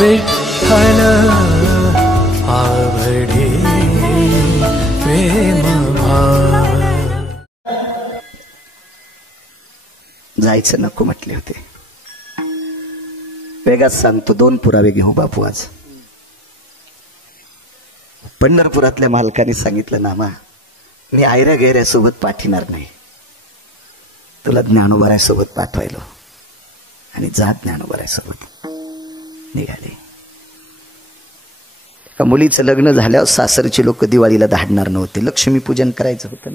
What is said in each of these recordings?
विठ्ठल आवडे प्रेम भाव. जायचं नको म्हटले होते. वेगात सांगतो, 2 पुरावे घेऊ बापू. आज पंढरपुरातल्या मालकाने सांगितलं, नामा मी आयऱ्या गैऱ्या सोबत पाठवणार नाही, तुला ज्ञानोबाराय सोबत पाठवायलो. आणि जा ज्ञानोबाराय सोबत निघाले. एका मुलीचं लग्न झाल्यावर सासरचे लोक दिवाळीला धाडणार नव्हते, लक्ष्मीपूजन करायचं होतं.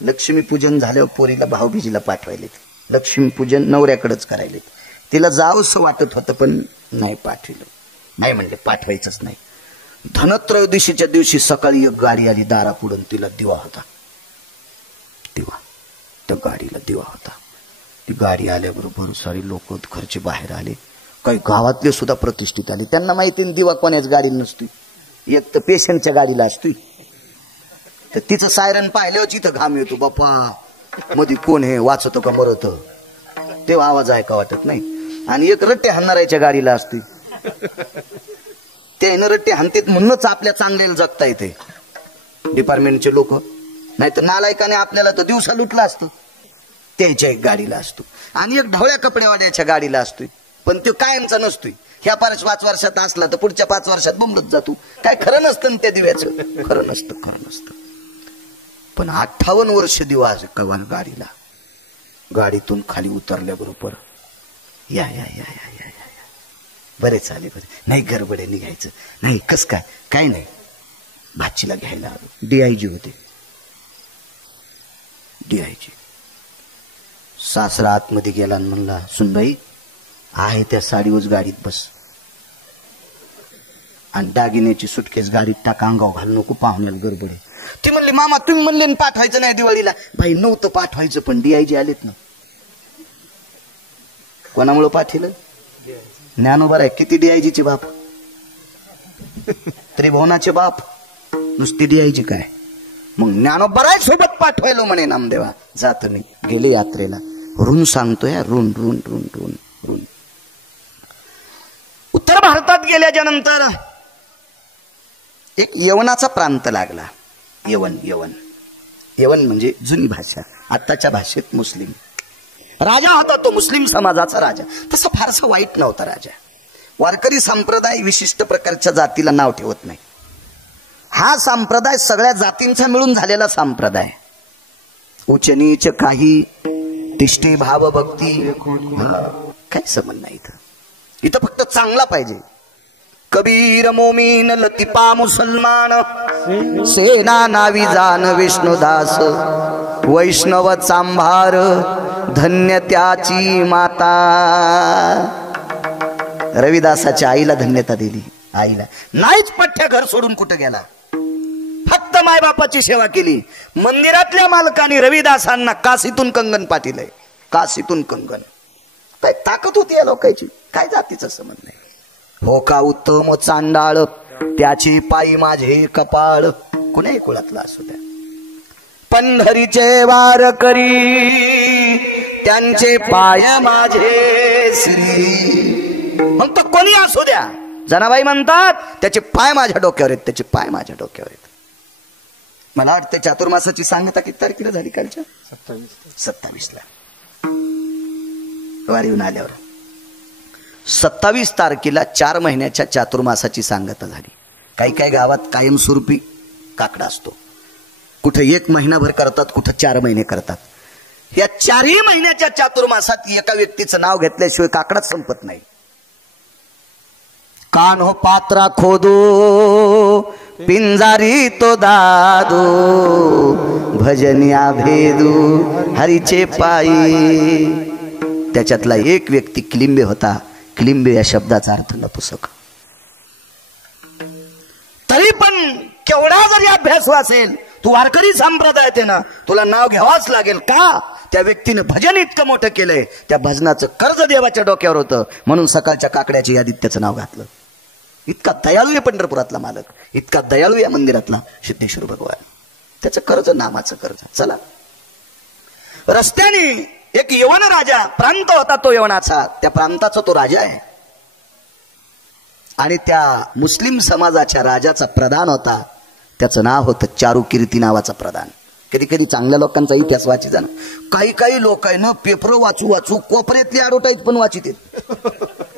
लक्ष्मीपूजन झाल्यावर पोरीला भाऊबीजीला पाठवायले. लक्ष्मीपूजन नवऱ्याकडेच करायले. तिला जावंसं वाटत होतं पण नाही पाठविलं. नाही म्हणले, पाठवायचंच नाही. धनत्रयोदशीच्या दिवशी सकाळी एक गाडी आली दारापुढून. तिला दिवा होता, दिवा, त्या गाडीला दिवा होता. ती गाडी आल्याबरोबर सारी लोक घरचे बाहेर आले. काही गावातले सुद्धा प्रतिष्ठित आले. त्यांना माहिती दिवा कोणाच गाडीला नसतोय, एक तर पेशंटच्या गाडीला असतोय. तर तिचं सायरन पाहिल्यावर तिथं घाम येतो. बाप्पा मध्ये कोण हे, वाचतो का मरत, तेव्हा आवाज ऐका वाटत नाही. आणि एक रट्टे हाणणाऱ्याच्या गाडीला असतोय. ते रट्टे हाणतेत म्हणूनच आपल्या चांगलेला जगता येते डिपार्टमेंटचे लोक. नाही तर नालायकाने आपल्याला तर दिवसा लुटला असतो. त्याच्या एक गाडीला असतो. आणि एक ढवळ्या कपडेवाड्याच्या गाडीला असतोय. पण तो कायमचा नसतोय. ह्या 5 वर्षात असला तर पुढच्या 5 वर्षात बोंबलत जातो. काय खरं नसतं त्या दिव्याचं, खरं नसतं, खरं नसतं. पण 58 वर्ष दिवा कवाल गाडीला. गाडीतून खाली उतरल्याबरोबर या या या या या या बरे चाले, बरे नाही, गडबडे निघायचं नाही. कस काय, काय नाही, भाचीला घ्यायला आलो. DIG होते, DIG. सासरा आतमध्ये गेला आणि म्हणला, सुनबाई आहे त्या साडीवर गाडीत बस आणि दागिन्याची सुटकेस गाडीत टाका, अंगाव घाल नको, पाहुण्याला गडबडे. ती म्हणली, मामा तुम्ही म्हणले पाठवायचं नाही दिवाळीला. बाई नव्हतं पाठवायचं पण DIG आलेत ना. कोणामुळे पाठवलं? ज्ञानोबाराय. किती DIGचे बाप, त्रिभुवनाचे बाप, नुसती DIG काय. मग ज्ञानोबाराय सोबत पाठवायलो म्हणे नामदेवा. जात नाही. गेले यात्रेला. ऋण सांगतोय, ऋण ऋण ऋण ऋण ऋण. उत्तर भारतात गेल्याच्या नंतर एक यवनाचा प्रांत लागला. यवन, यवन, यवन म्हणजे जुनी भाषा, आत्ताच्या भाषेत मुस्लिम. राजा होता तो मुस्लिम समाजाचा राजा. तसा फारसा वाईट नव्हता राजा. वारकरी संप्रदाय विशिष्ट प्रकारच्या जातीला नाव ठेवत नाही. हा संप्रदाय सगळ्या जातींचा मिळून झालेला संप्रदाय. उच्च नीच काही, तिष्ठी भाव भक्ती, काही संबंध नाही इथं. इथं फक्त चांगला पाहिजे. कबीर मोमीन लतिपा मुसलमान, सेना नावी जान विष्णुदास, वैष्णव चांभार धन्य त्याची माता. रविदासाच्या आईला धन्यता दिली. आईला नाहीच पठ्ठ्या घर सोडून कुठं गेला, फक्त मायबापाची सेवा केली. मंदिरातल्या मालकाने रविदासांना काशीतून कंगन पाठवलंय. काशीतून कंगन. काय ताकद होती या लोकांची, काय जातीचा संबंध नाही. हो का उत्तम चांडाळ, त्याची पायी माझे कपाळ. कुणाही कुळातला असू द्या. पंढरीचे वार करी, त्यांचे पाय माझे श्री. मग तो कोणी असू द्या. जनाबाई म्हणतात, त्याचे पाय माझ्या डोक्यावर आहेत, त्याचे पाय माझ्या डोक्यावर आहेत. मला वाटतं चातुर्मासाची सांगता किती तारखेला झाली? कालच्या 27ला वारीहून आल्यावर. 27 तारखेला 4 महिन्याच्या चातुर्मासाची सांगता झाली. काही काही गावात कायमस्वरूपी काकडा असतो. कुठे 1 महिनाभर करतात, कुठे 4 महिने करतात. या 4ही महिन्याच्या चातुर्मासात एका व्यक्तीचं नाव घेतल्याशिवाय काकडाच संपत नाही. कान हो पात्रा खोदो, पिंजारी तो दादो, भजनिया भेदू हरीचे पायी. त्याच्यातला एक व्यक्ती किलिंबे होता. किलिंबे या शब्दाचा अर्थ नपुसक. तरी पण केवढा जरी अभ्यास असेल, तू वारकरी संप्रदायात आहे ना, तुला नाव घ्यावाच लागेल. का? त्या व्यक्तीने भजन इतकं मोठं केलंय, त्या भजनाचं कर्ज देवाच्या डोक्यावर होतं, म्हणून सकाळच्या काकड्याच्या यादीत त्याचं नाव घातलं. इतका दयाळू आहे पंढरपुरातला मालक, इतका दयाळू या मंदिरातला सिद्धेश्वर भगवान. त्याचं कर्ज, नामाचं कर्ज. चला, रस्त्याने एक यवन राजा, प्रांत होता तो यवनाचा, त्या प्रांताचा तो राजा आहे. आणि त्या मुस्लिम समाजाच्या राजाचा प्रधान होता, त्याचं नाव होतं चारुकीर्ती नावाचा प्रधान. कधी कधी चांगल्या लोकांचा इतिहास वाची जाणं. काही लोक आहे ना पेपर वाचू वाचू कोपऱ्यातली ॲडव्हर्टाईज पण वाचित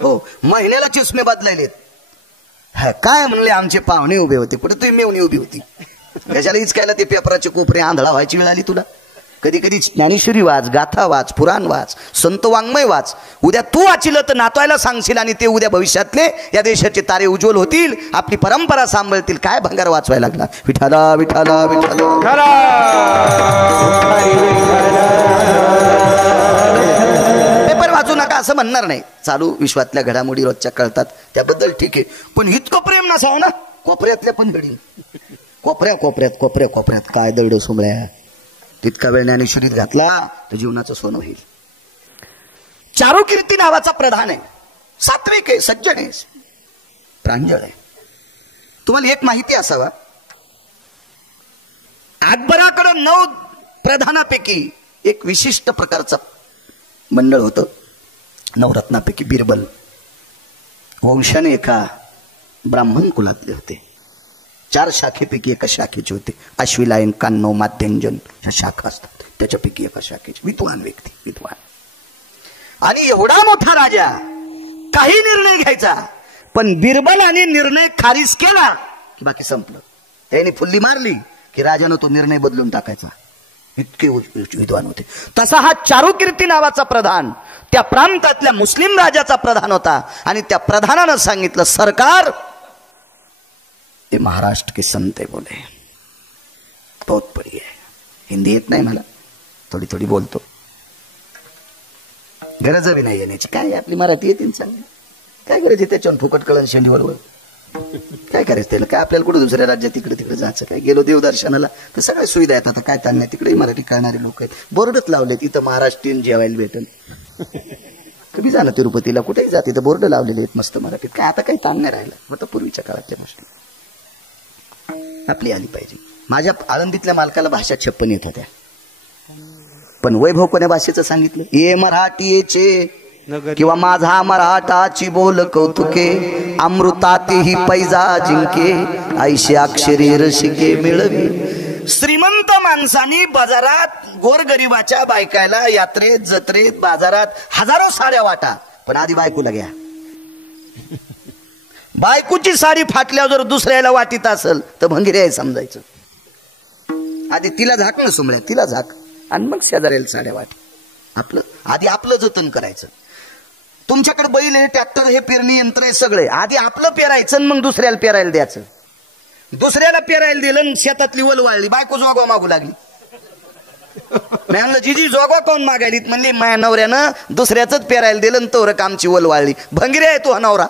हो, महिन्याला चष्मे बदलायलेत. काय म्हणले आमचे पाहुणे उभे होते, कुठे तुम्ही मेवणी उभी होती, कशाला हिचकायला ते पेपराचे कोपरे आंधळा व्हायची वेळ आली तुला. कधी कधी ज्ञानेश्वरी वाच, गाथा वाच, पुराण वाच, संत वाङ्मय वाच. उद्या तू वाचिलं तर नातवायला सांगशील आणि ते उद्या भविष्यातले या देशाचे तारे उज्ज्वल होतील, आपली परंपरा सांभाळतील. काय भंगार वाचवायला लागला. विठाला विठाला विठाला. पेपर वाचू नका असं म्हणणार नाही. चालू विश्वातल्या घडामोडी रोजच्या कळतात त्याबद्दल ठीक आहे, पण इतकं प्रेम नसावं ना कोपऱ्यातल्या पण घडी. कोपऱ्यात काय दरड सोमळ्या. तितका वेळ ज्ञानेश्वरीत घातला तर जीवनाचं सोनं होईल. चारुकीर्ती नावाचा प्रधान आहे, सात्विक आहे, सज्जन आहे, प्रांजळ आहे. तुम्हाला एक माहिती असावा, अकबराकडे 9 प्रधानापैकी एक विशिष्ट प्रकारचं मंडळ होतं. 9 रत्नापैकी बिरबल वंशाने एका ब्राह्मण कुलातले होते. 4 शाखेपैकी एका शाखेचे होते. अश्विलायन, कान्नो, माध्यंजन ह्या शाखा असतात, त्याच्यापैकी एका शाखेचे विद्वान व्यक्ती, विद्वान. आणि एवढा मोठा राजा, काही निर्णय घ्यायचा, पण बिरबलाने निर्णय खारिज केला की बाकी संपलं. त्याने फुल्ली मारली की राजानं तो निर्णय बदलून टाकायचा. इतके विद्वान होते. तसा हा चारुकीर्ती नावाचा प्रधान त्या प्रांतातल्या मुस्लिम राजाचा प्रधान होता. आणि त्या प्रधानानं सांगितलं, सरकार ये महाराष्ट्र के संत है, बोले बहुत बढ़िया है. हिंदी येत नाही मला, थोडी थोडी बोलतो, गरज बी नाही येण्याची. काय आपली मराठी येते चांगली, काय गरज आहे त्याच्यावर फुकट कळण शेंडीवर काय करायचं त्याला. काय आपल्याला कुठं दुसऱ्या राज्यात तिकडे जायचं काय. गेलो देवदर्शनाला तर सगळ्या सुविधा आहेत. आता काय ताण नाही, तिकडे मराठी कळणारे लोक आहेत. बोर्डच लावले तिथं महाराष्ट्रीयन जेवायला भेटेल. कधी जा ना तिरुपतीला, कुठेही जा तिथं बोर्ड लावलेले आहेत मस्त मराठीत. काय आता काही ताण नाही राहिलं, होतं पूर्वीच्या काळातल्या गोष्टी. आपली आली पाहिजे. माझ्या आळंदीतल्या मालकाला भाषा 56 येत होत्या, पण वैभव कोण्या भाषेचं सांगितलं. ये मराठीचे किंवा माझा मराठाची बोल कौतुके, अमृतातेही पैजा जिंके, ऐशी अक्षरी रसिके मिळवी. श्रीमंत माणसांनी बाजारात गोरगरिबाच्या बायकायला यात्रेत जत्रेत बाजारात हजारो साड्या वाटा, पण आधी बायकोला घ्या. बायकोची साडी फाटल्यावर जर दुसऱ्याला वाटीत असेल तर भंगिरी आहे समजायचं. आधी तिला झाक ना सुमळ्या, तिला झाक, आणि मग शेजाऱ्याला साड्या वाटी. आधी आपलं जतन करायचं. तुमच्याकडे बैल आहे, ट्रॅक्टर हे, पेरणी यंत्र आहे, सगळे आधी आपलं पेरायचं मग दुसऱ्याला पेरायला द्यायचं. दुसऱ्याला पेरायला दिलं, शेतातली वल वाळली, बायको जोगवा मागू लागली. मी म्हणलं जिजी जोगवा कोण मागायली, म्हणली माझ्या नवऱ्यानं दुसऱ्याच पेरायला दिलं तोवर कामची वल वाळली. भंगिरी आहे तो नवरा.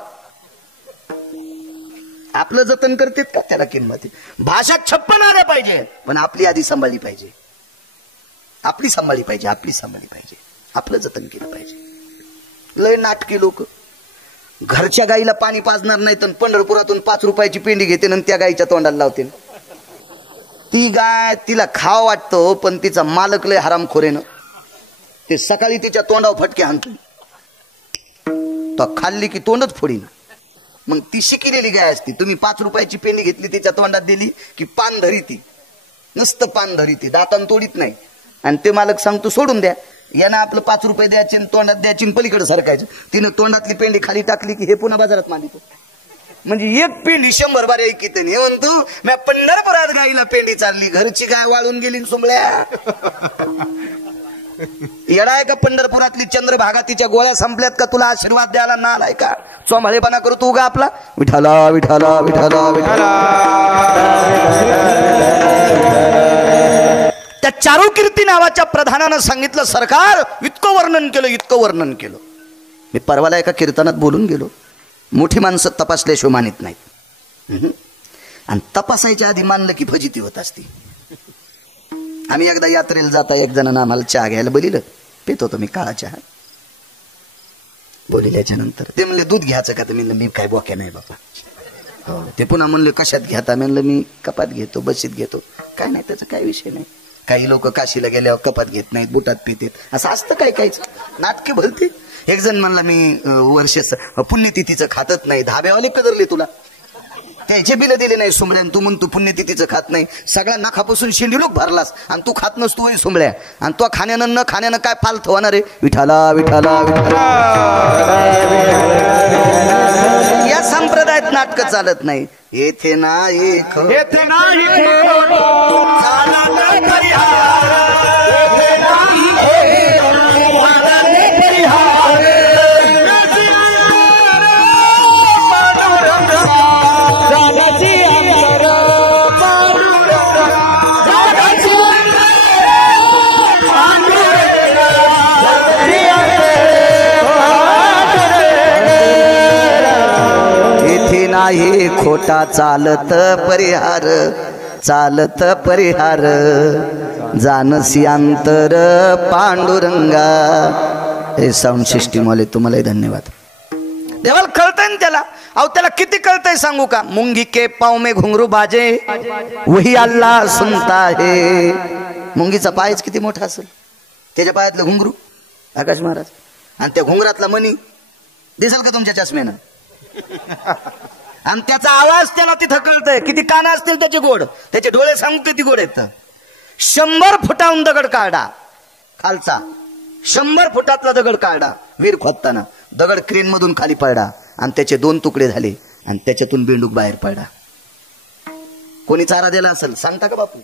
आपलं जतन करतेत का त्याला किंमत आहे. भाषा 56 आल्या पाहिजे, पण आपली आधी सांभाळली पाहिजे. आपली सांभाळली पाहिजे. आपलं जतन केलं पाहिजे. लय नाटकी लोक घरच्या गाईला पाणी पाजणार नाही तर पंढरपुरातून 5 रुपयाची पेंडी घेते आणि त्या गाईच्या तोंडाला लावते. ती गाय तिला खावा वाटतो, पण तिचा मालक लय हरामखोरेनं ते सकाळी तिच्या तोंडावर फटके आणतो, तो खाल्ली की तोंडच फोडीन. मग ती शिकलेली गाय असती. तुम्ही 5 रुपयाची पेंडी घेतली तिच्या तोंडात दिली की पान धरी, ती नुसतं पान धरी, ती दातान तोडीत नाही. आणि ते मालक सांगतो सोडून द्या, यानं आपलं 5 रुपये द्यायचे, तोंडात द्यायची, पलीकडे सरकायचं. तिनं तोंडातली पेंडी खाली टाकली की हे पुन्हा बाजारात मांडतो. म्हणजे एक पेंडी 100 बार ऐकित. हे म्हणतो मी पंढरपुरात गाईला पेंडी चालली, घरची गाय वाळून गेली सुमळ्या. येडाय का पंढरपुरातली चंद्रभागा तिच्या गोळ्या संपल्यात का तुला आशीर्वाद द्यायला ना आलाय का. चोमाळेपणा करू तू गा आपला. विठाला विठाला विठाला विठाला. त्या चारुकीर्ती नावाच्या प्रधानानं सांगितलं, सरकार इतकं वर्णन केलं. मी परवाला एका कीर्तनात बोलून गेलो, मोठी माणसं तपासल्याशिवाय मानित नाहीत. आणि तपासायच्या आधी मानलं की फजिती होत असती. आम्ही एकदा यात्रेला जाता एक जणांना आम्हाला चहा घ्यायला बोलिलं. पित होतो मी काळा चहा. बोलिल्याच्या नंतर ते म्हणले दूध घ्यायचं का. तर म्हणलं मी काय बोक्या नाही बाबा. ते पुन्हा म्हणले कशात घ्याता. म्हणलं मी कपात घेतो, बशीत घेतो. काय नाही त्याचा काय विषय नाही. काही लोक काशीला गेल्यावर कपात घेत नाहीत, बुटात पितात, असं असतं काय काहीच नाटके भलते. एक जण म्हणला मी वर्ष पुण्यतिथीचं खातच नाही, धाब्यावाले कदरले तुला, त्याचे बिल दिले नाही सुंबळ्यान, तू म्हणतो पुण्यतिथीचं खात नाही, सगळ्या नाखापासून शेंडी लोक भरलास आणि तू खात नसतो वय सुंबळ्या, आणि तो खाण्यानं न खाण्यानं काय फालत होणार रे. विठाला विठाला विठाला. या संप्रदायात नाटक चालत नाही. येथे ना एक नाही खोटा चालत परिहार, चालत परिहार जानसी अंतर पांडुरंगा. हे साऊंड सिस्टीम वाले तुम्हालाही धन्यवाद. देवाला कळतंय ना त्याला. अहो त्याला किती कळतंय सांगू का. मुंगी के पाव में घुंगरू बाजे वही अल्लाह सुनता है. मुंगीचा पायच किती मोठा असेल, त्याच्या पायातलं घुंगरू आकाश महाराज, आणि त्या घुंगरातला मणी दिसेल का तुमच्या चष्म्यानं, आणि त्याचा आवाज त्याला तिथं कळतंय. किती कान असतील त्याचे गोड, त्याचे डोळे सांगते ती गोड आहेत. 100 फुटाहून दगड काढा खालचा, 100 फुटातला दगड काढा, वीर खोदताना दगड क्रेन मधून खाली पडला आणि त्याचे 2 तुकडे झाले आणि त्याच्यातून बेंडूक बाहेर पडला. कोणी चारा दिला असेल सांगता का बापू.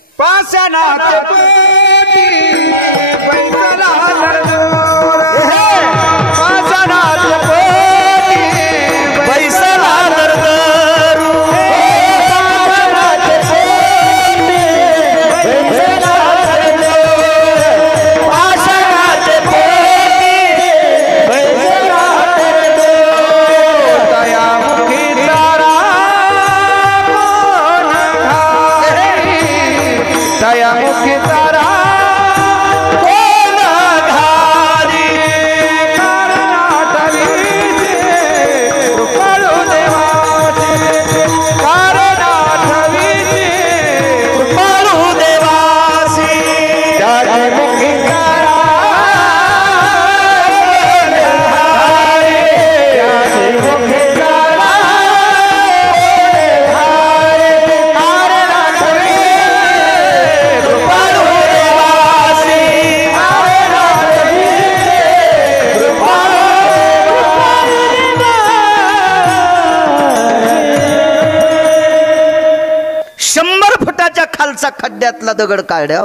खड्ड्यातला दगड काढ्या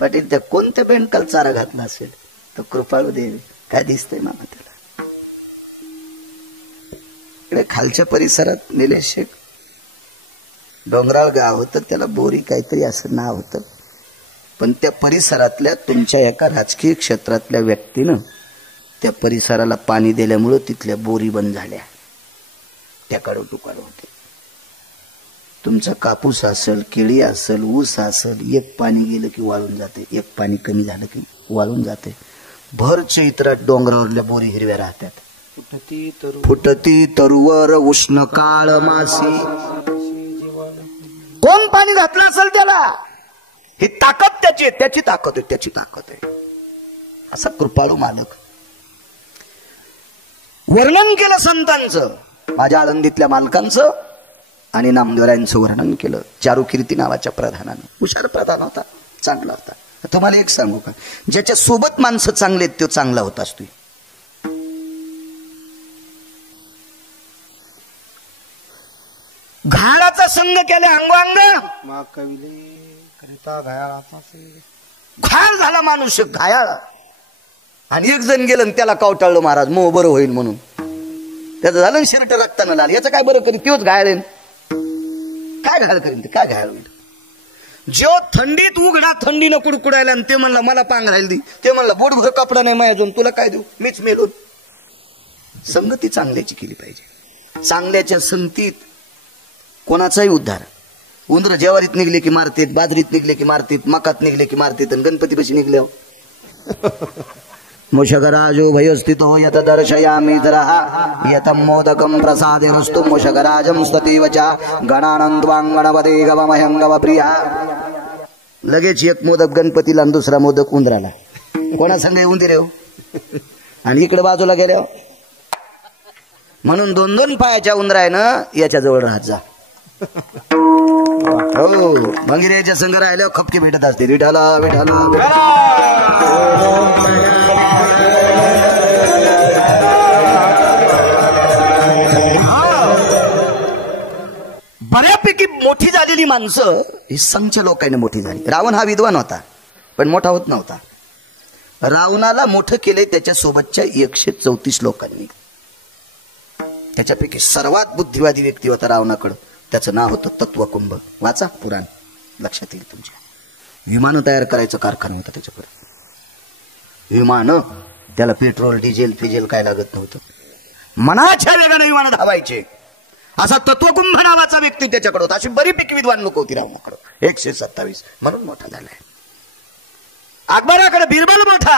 पाटील त्या कोणत्या बेंडकाल चारा घातला असेल तर कृपाळू देवी काय दिसतंय मामा त्याला. इकडे खालच्या परिसरात निलेश शेख डोंगराळ गाव होतं, त्याला बोरी काहीतरी असं नाव होतं, पण त्या परिसरातल्या तुमच्या एका राजकीय क्षेत्रातल्या व्यक्तीनं त्या परिसराला पाणी दिल्यामुळं तिथल्या बोरी बंद झाल्या, त्या काढू टुकाडू होते. तुमचा कापूस असेल, केळी असेल, ऊस असेल, एक पाणी गेलं की वाळून जाते, एक पाणी कमी झालं की वाळून जाते. भर चैत्रात डोंगरावरल्या बोरी हिरव्या राहतात. फुटती तरुवर उष्ण काळ मासी. कोण पाणी घातलं असेल त्याला, ही ताकद त्याची ताकद आहे, त्याची ताकद आहे. असा कृपाळू मालक. वर्णन केलं संतांचं, माझ्या आळंदीतल्या मालकांचं आणि नामदेवरायांचं वर्णन केलं. चारुकीर्ती नावाच्या प्रधानानं. हुशार प्रधान होता, चांगला होता. तुम्हाला एक सांगू का, ज्याच्या सोबत माणसं चांगले आहेत तो चांगला होत असतो. घाळाचा संघ केले अंगांग घाळ झाला माणूस, घायाळ. आणि एक जण गेलं त्याला कावटाळलं महाराज, मग बरं होईल म्हणून. त्याचं झालं शर्ट रक्तानं लाल, याचं काय बरं करीन, तेच घायळेन. काय घाल करीन ते, काय घायल होईल. जो थंडीत उघडा थंडीनं कुडकुडायला, आणि ते म्हणला मला पांग राहील दी, ते म्हणला बोटभर कपडा नाही माझ्या अजून, तुला काय देऊ, मीच मेलून. संगती चांगल्याची केली पाहिजे. चांगल्याच्या संगतीत कोणाचाही उद्धार. उंदर ज्वारीत निघले की मारतेत, बाजरीत निघले की मारतेत, मकात निघले की मारतेत, आणि गणपतीपाशी निघले मुषगराजो भयस्थितो यत दर्शयामि तरः यतं मोदकं प्रसादेनस्तु मुषगराजं स्ततीव च गणानन्द्वां गणपते गवमहं गवप्रिया. लगेच एक मोदक गणपतीला आणि दुसरा मोदक उंदराला. कोणा संग उंदीर येऊ आणि इकडे बाजूला गेल्या. म्हणून 2-2 पायाच्या उंदरायनं याच्या जवळ राहत जा. हो मंगिर याच्या संग राहिल्यावर खपके भेटत असते. विठाला विठाला. बऱ्यापैकी मोठी झालेली माणसं ही संच लोकांनी मोठी झाली. रावण हा विद्वान होता पण मोठा होत नव्हता. रावणाला मोठं केले त्याच्या सोबतच्या 134 लोकांनी. त्याच्यापैकी सर्वात बुद्धिवादी व्यक्ती होता रावणाकडं. त्याचं नाव होतं तत्वकुंभ. वाचा पुराण, लक्षात येईल तुमच्या. विमानं तयार करायचं कारखाना होता त्याच्याकडे. विमानं, त्याला पेट्रोल डिझेल काय लागत नव्हतं. मनाच्या वेगाने विमानं धावायचे. असा तत्वकुंभ नावाचा व्यक्ती त्याच्याकडे होता. अशी बरीपैकी विद्वान लोक होती रावणाकडे. 127 म्हणून मोठा झालाय. अकबराकडे बिरबल मोठा.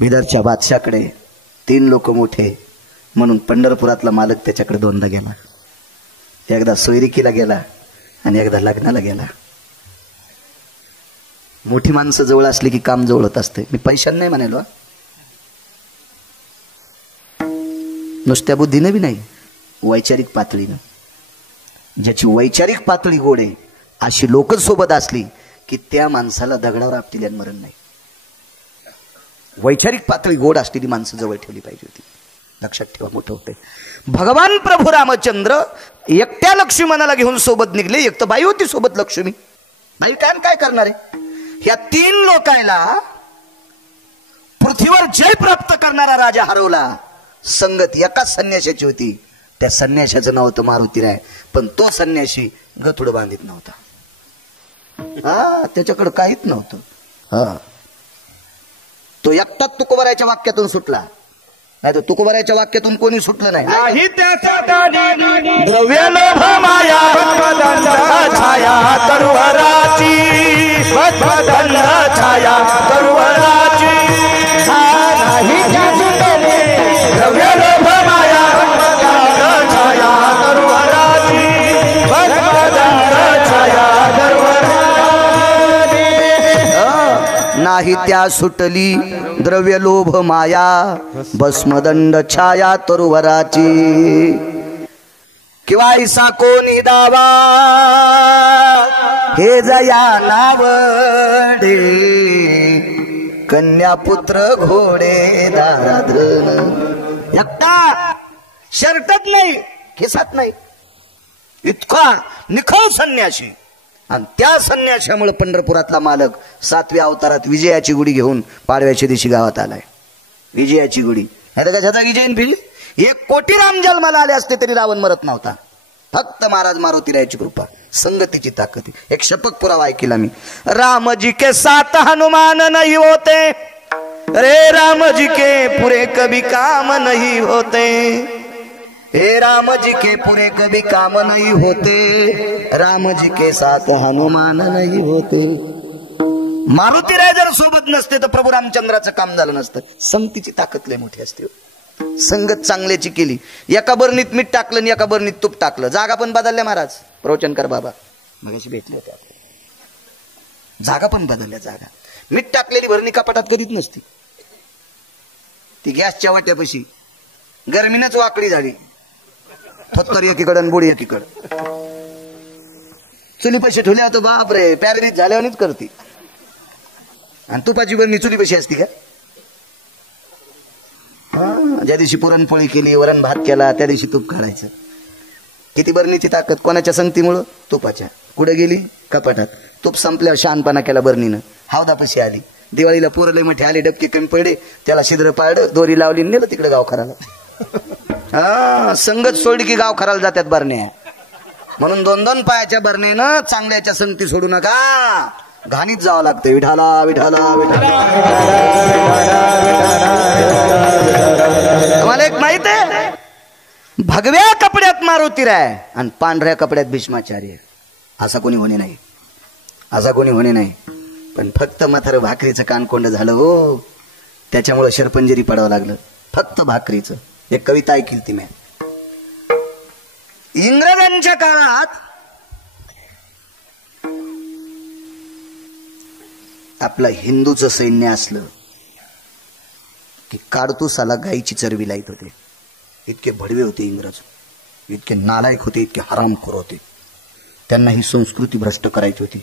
बिदरच्या बादशाकडे 3 लोक मोठे म्हणून पंढरपुरातला मालक त्याच्याकडे 2दा गेला. एकदा सोयरिकीला गेला आणि एकदा लग्नाला गेला. मोठी माणसं जवळ असली की काम जवळ होत असते. मी पैशाने नाही म्हणालो, नुसत्या बुद्धीने बी नाही, वैचारिक पातळीनं. ज्याची वैचारिक पातळी गोड आहे अशी लोक सोबत असली की त्या माणसाला दगडावर आपटिल्यान मरण नाही. वैचारिक पातळी गोड असलेली माणसं जवळ ठेवली पाहिजे होती. लक्षात ठेवा, मोठं होते. भगवान प्रभू रामचंद्र एकट्या लक्ष्मणाला घेऊन सोबत निघले. एक तर बाई होती सोबत लक्ष्मी. बाई काय करणार आहे. ह्या 3 लोकांना पृथ्वीवर जय प्राप्त करणारा राजा हरवला. संगत एकाच संन्याशाची होती. त्या संन्याशाचं नाव होतं मारुतीराय. पण तो संन्याशी गथुड बांधित नव्हता. त्याच्याकडे काहीच नव्हतं. तो एकटाच तुकोबारायच्या वाक्यातून सुटला. नाही तर तुकोबारायच्या वाक्यातून कोणी सुटलं नाही. द्रव्य लोभ माया छाया तरुवराची, छाया तरुवराची. द्रव्य लोभ माया छाया तरुवराची, छाया तरुवराची. नाही त्या सुटली द्रव्य लोभ माया, भस्मदंड छाया तरुवराची. किंवा ऐसा कोणी दावा हे जया नावडे, कन्यापुत्र घोडे दाराधन. एकटा शर्टच नाही, खिसात नाही, इतका निखळ संन्याशी. आणि त्या संन्याशामुळे पंढरपुरातला मालक 7व्या अवतारात विजयाची गुढी घेऊन पाडव्याच्या दिवशी गावात आलाय. विजयाची गुढी. त्याचा विजयन भिल 1 कोटी राम जन्माला आले असते तरी रावण मरत नव्हता. फक्त महाराज मारुतीरायाची कृपा, संगतीची ताकद. एक शपथ पुरावा ऐकला मी. रामजी के साथ हनुमान नहीं होते, रे रामजी के पुरे कभी काम नहीं होते. हे राम जी के पूरे कभी काम नहीं होते, राम जी के साथ हनुमान नहीं होते. मारुतीराय जर सोबत नसते तर प्रभू रामचंद्राचं काम झालं नसतं. संगतीची ताकद लय मोठी असते. संगत चांगल्याची केली. एका बरणीत मीठ टाकलं आणि एका बरणीत तूप टाकलं. जागा पण बदलल्या महाराज. प्रवचनकर बाबा मगाशी भेटले होते. जागा पण बदलल्या. जागा मीठ टाकलेली भरणी कपाटात कधीच नसती. ती गॅसच्या वाट्यापाशी गरमीनच वाकडी झाली. थत्तर एकीकडे आणि बुडी एकीकडे. चुली पैसे ठेवले होते. बाप रे, पॅरलीच झाल्यावरच करते. आणि तुपाची बरणी चुली पैसे असती का. ज्या दिवशी पुरणपोळी केली, वरण भात केला, त्या दिवशी तूप काढायचं. किती बरणीची ताकद. कोणाच्या संगतीमुळं. तुपाच्या. कुठे गेली. कपाटात. तूप संपल्यावर शहाणपणा केला बरणीनं. हावदापाशी आली. दिवाळीला पोरं लय मोठे आले, डबके कमी पडले, त्याला शिद्र पाडलं, दोरी लावली, नेलं तिकडे गाव खराला. संगत सोडली की गाव खराला जातात बरण्या. म्हणून 2-2 पायाच्या बरण्यानं चांगल्याच्या संगती सोडू नका. घाणीत जावं लागतं. विठाला विठाला विठाला. तुम्हाला एक माहित आहे, भगव्या कपड्यात मारुतीराय आणि पांढऱ्या कपड्यात भीष्माचार्य. असा कोणी होणे नाही. असा कोणी होणे नाही. पण फक्त म्हातारं भाकरीचं कानकोंड झालं हो. त्याच्यामुळे शरपंजरी पडावं लागलं. फक्त भाकरीचं. एक कविता ऐकली ती मी. इंग्रजांच्या काळात आपलं हिंदूचं सैन्य असलं की काडतुसाला गायीची चरबी लाईत होते. इतके भडवे होते इंग्रज, इतके नालायक होते, इतके हरामखोर होते. त्यांना ही संस्कृती भ्रष्ट करायची होती.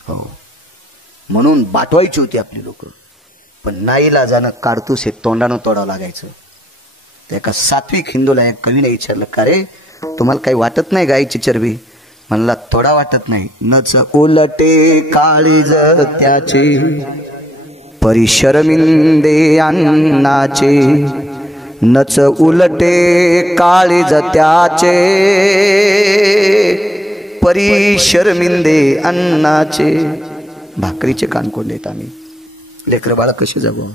हो, म्हणून बाटवायची होती आपली लोक. पण नाईलाजानं काडतूस हे तोंडानं तोडावं लागायचं. त्या एका सात्विक हिंदूला एक कवीने विचारलं, का रे तुम्हाला काही वाटत नाही गायीची चरबी? म्हणला, थोडा वाटत नाही. नच उलटे काळीज त्याचे, परिशर्मिंदे अन्नाचे. नच उलटे काळीज त्याचे, परिशर्मिंदे अन्नाचे. भाकरीचे कानकोंडे आहेत आम्ही. लेकर बाळा कशी जगू?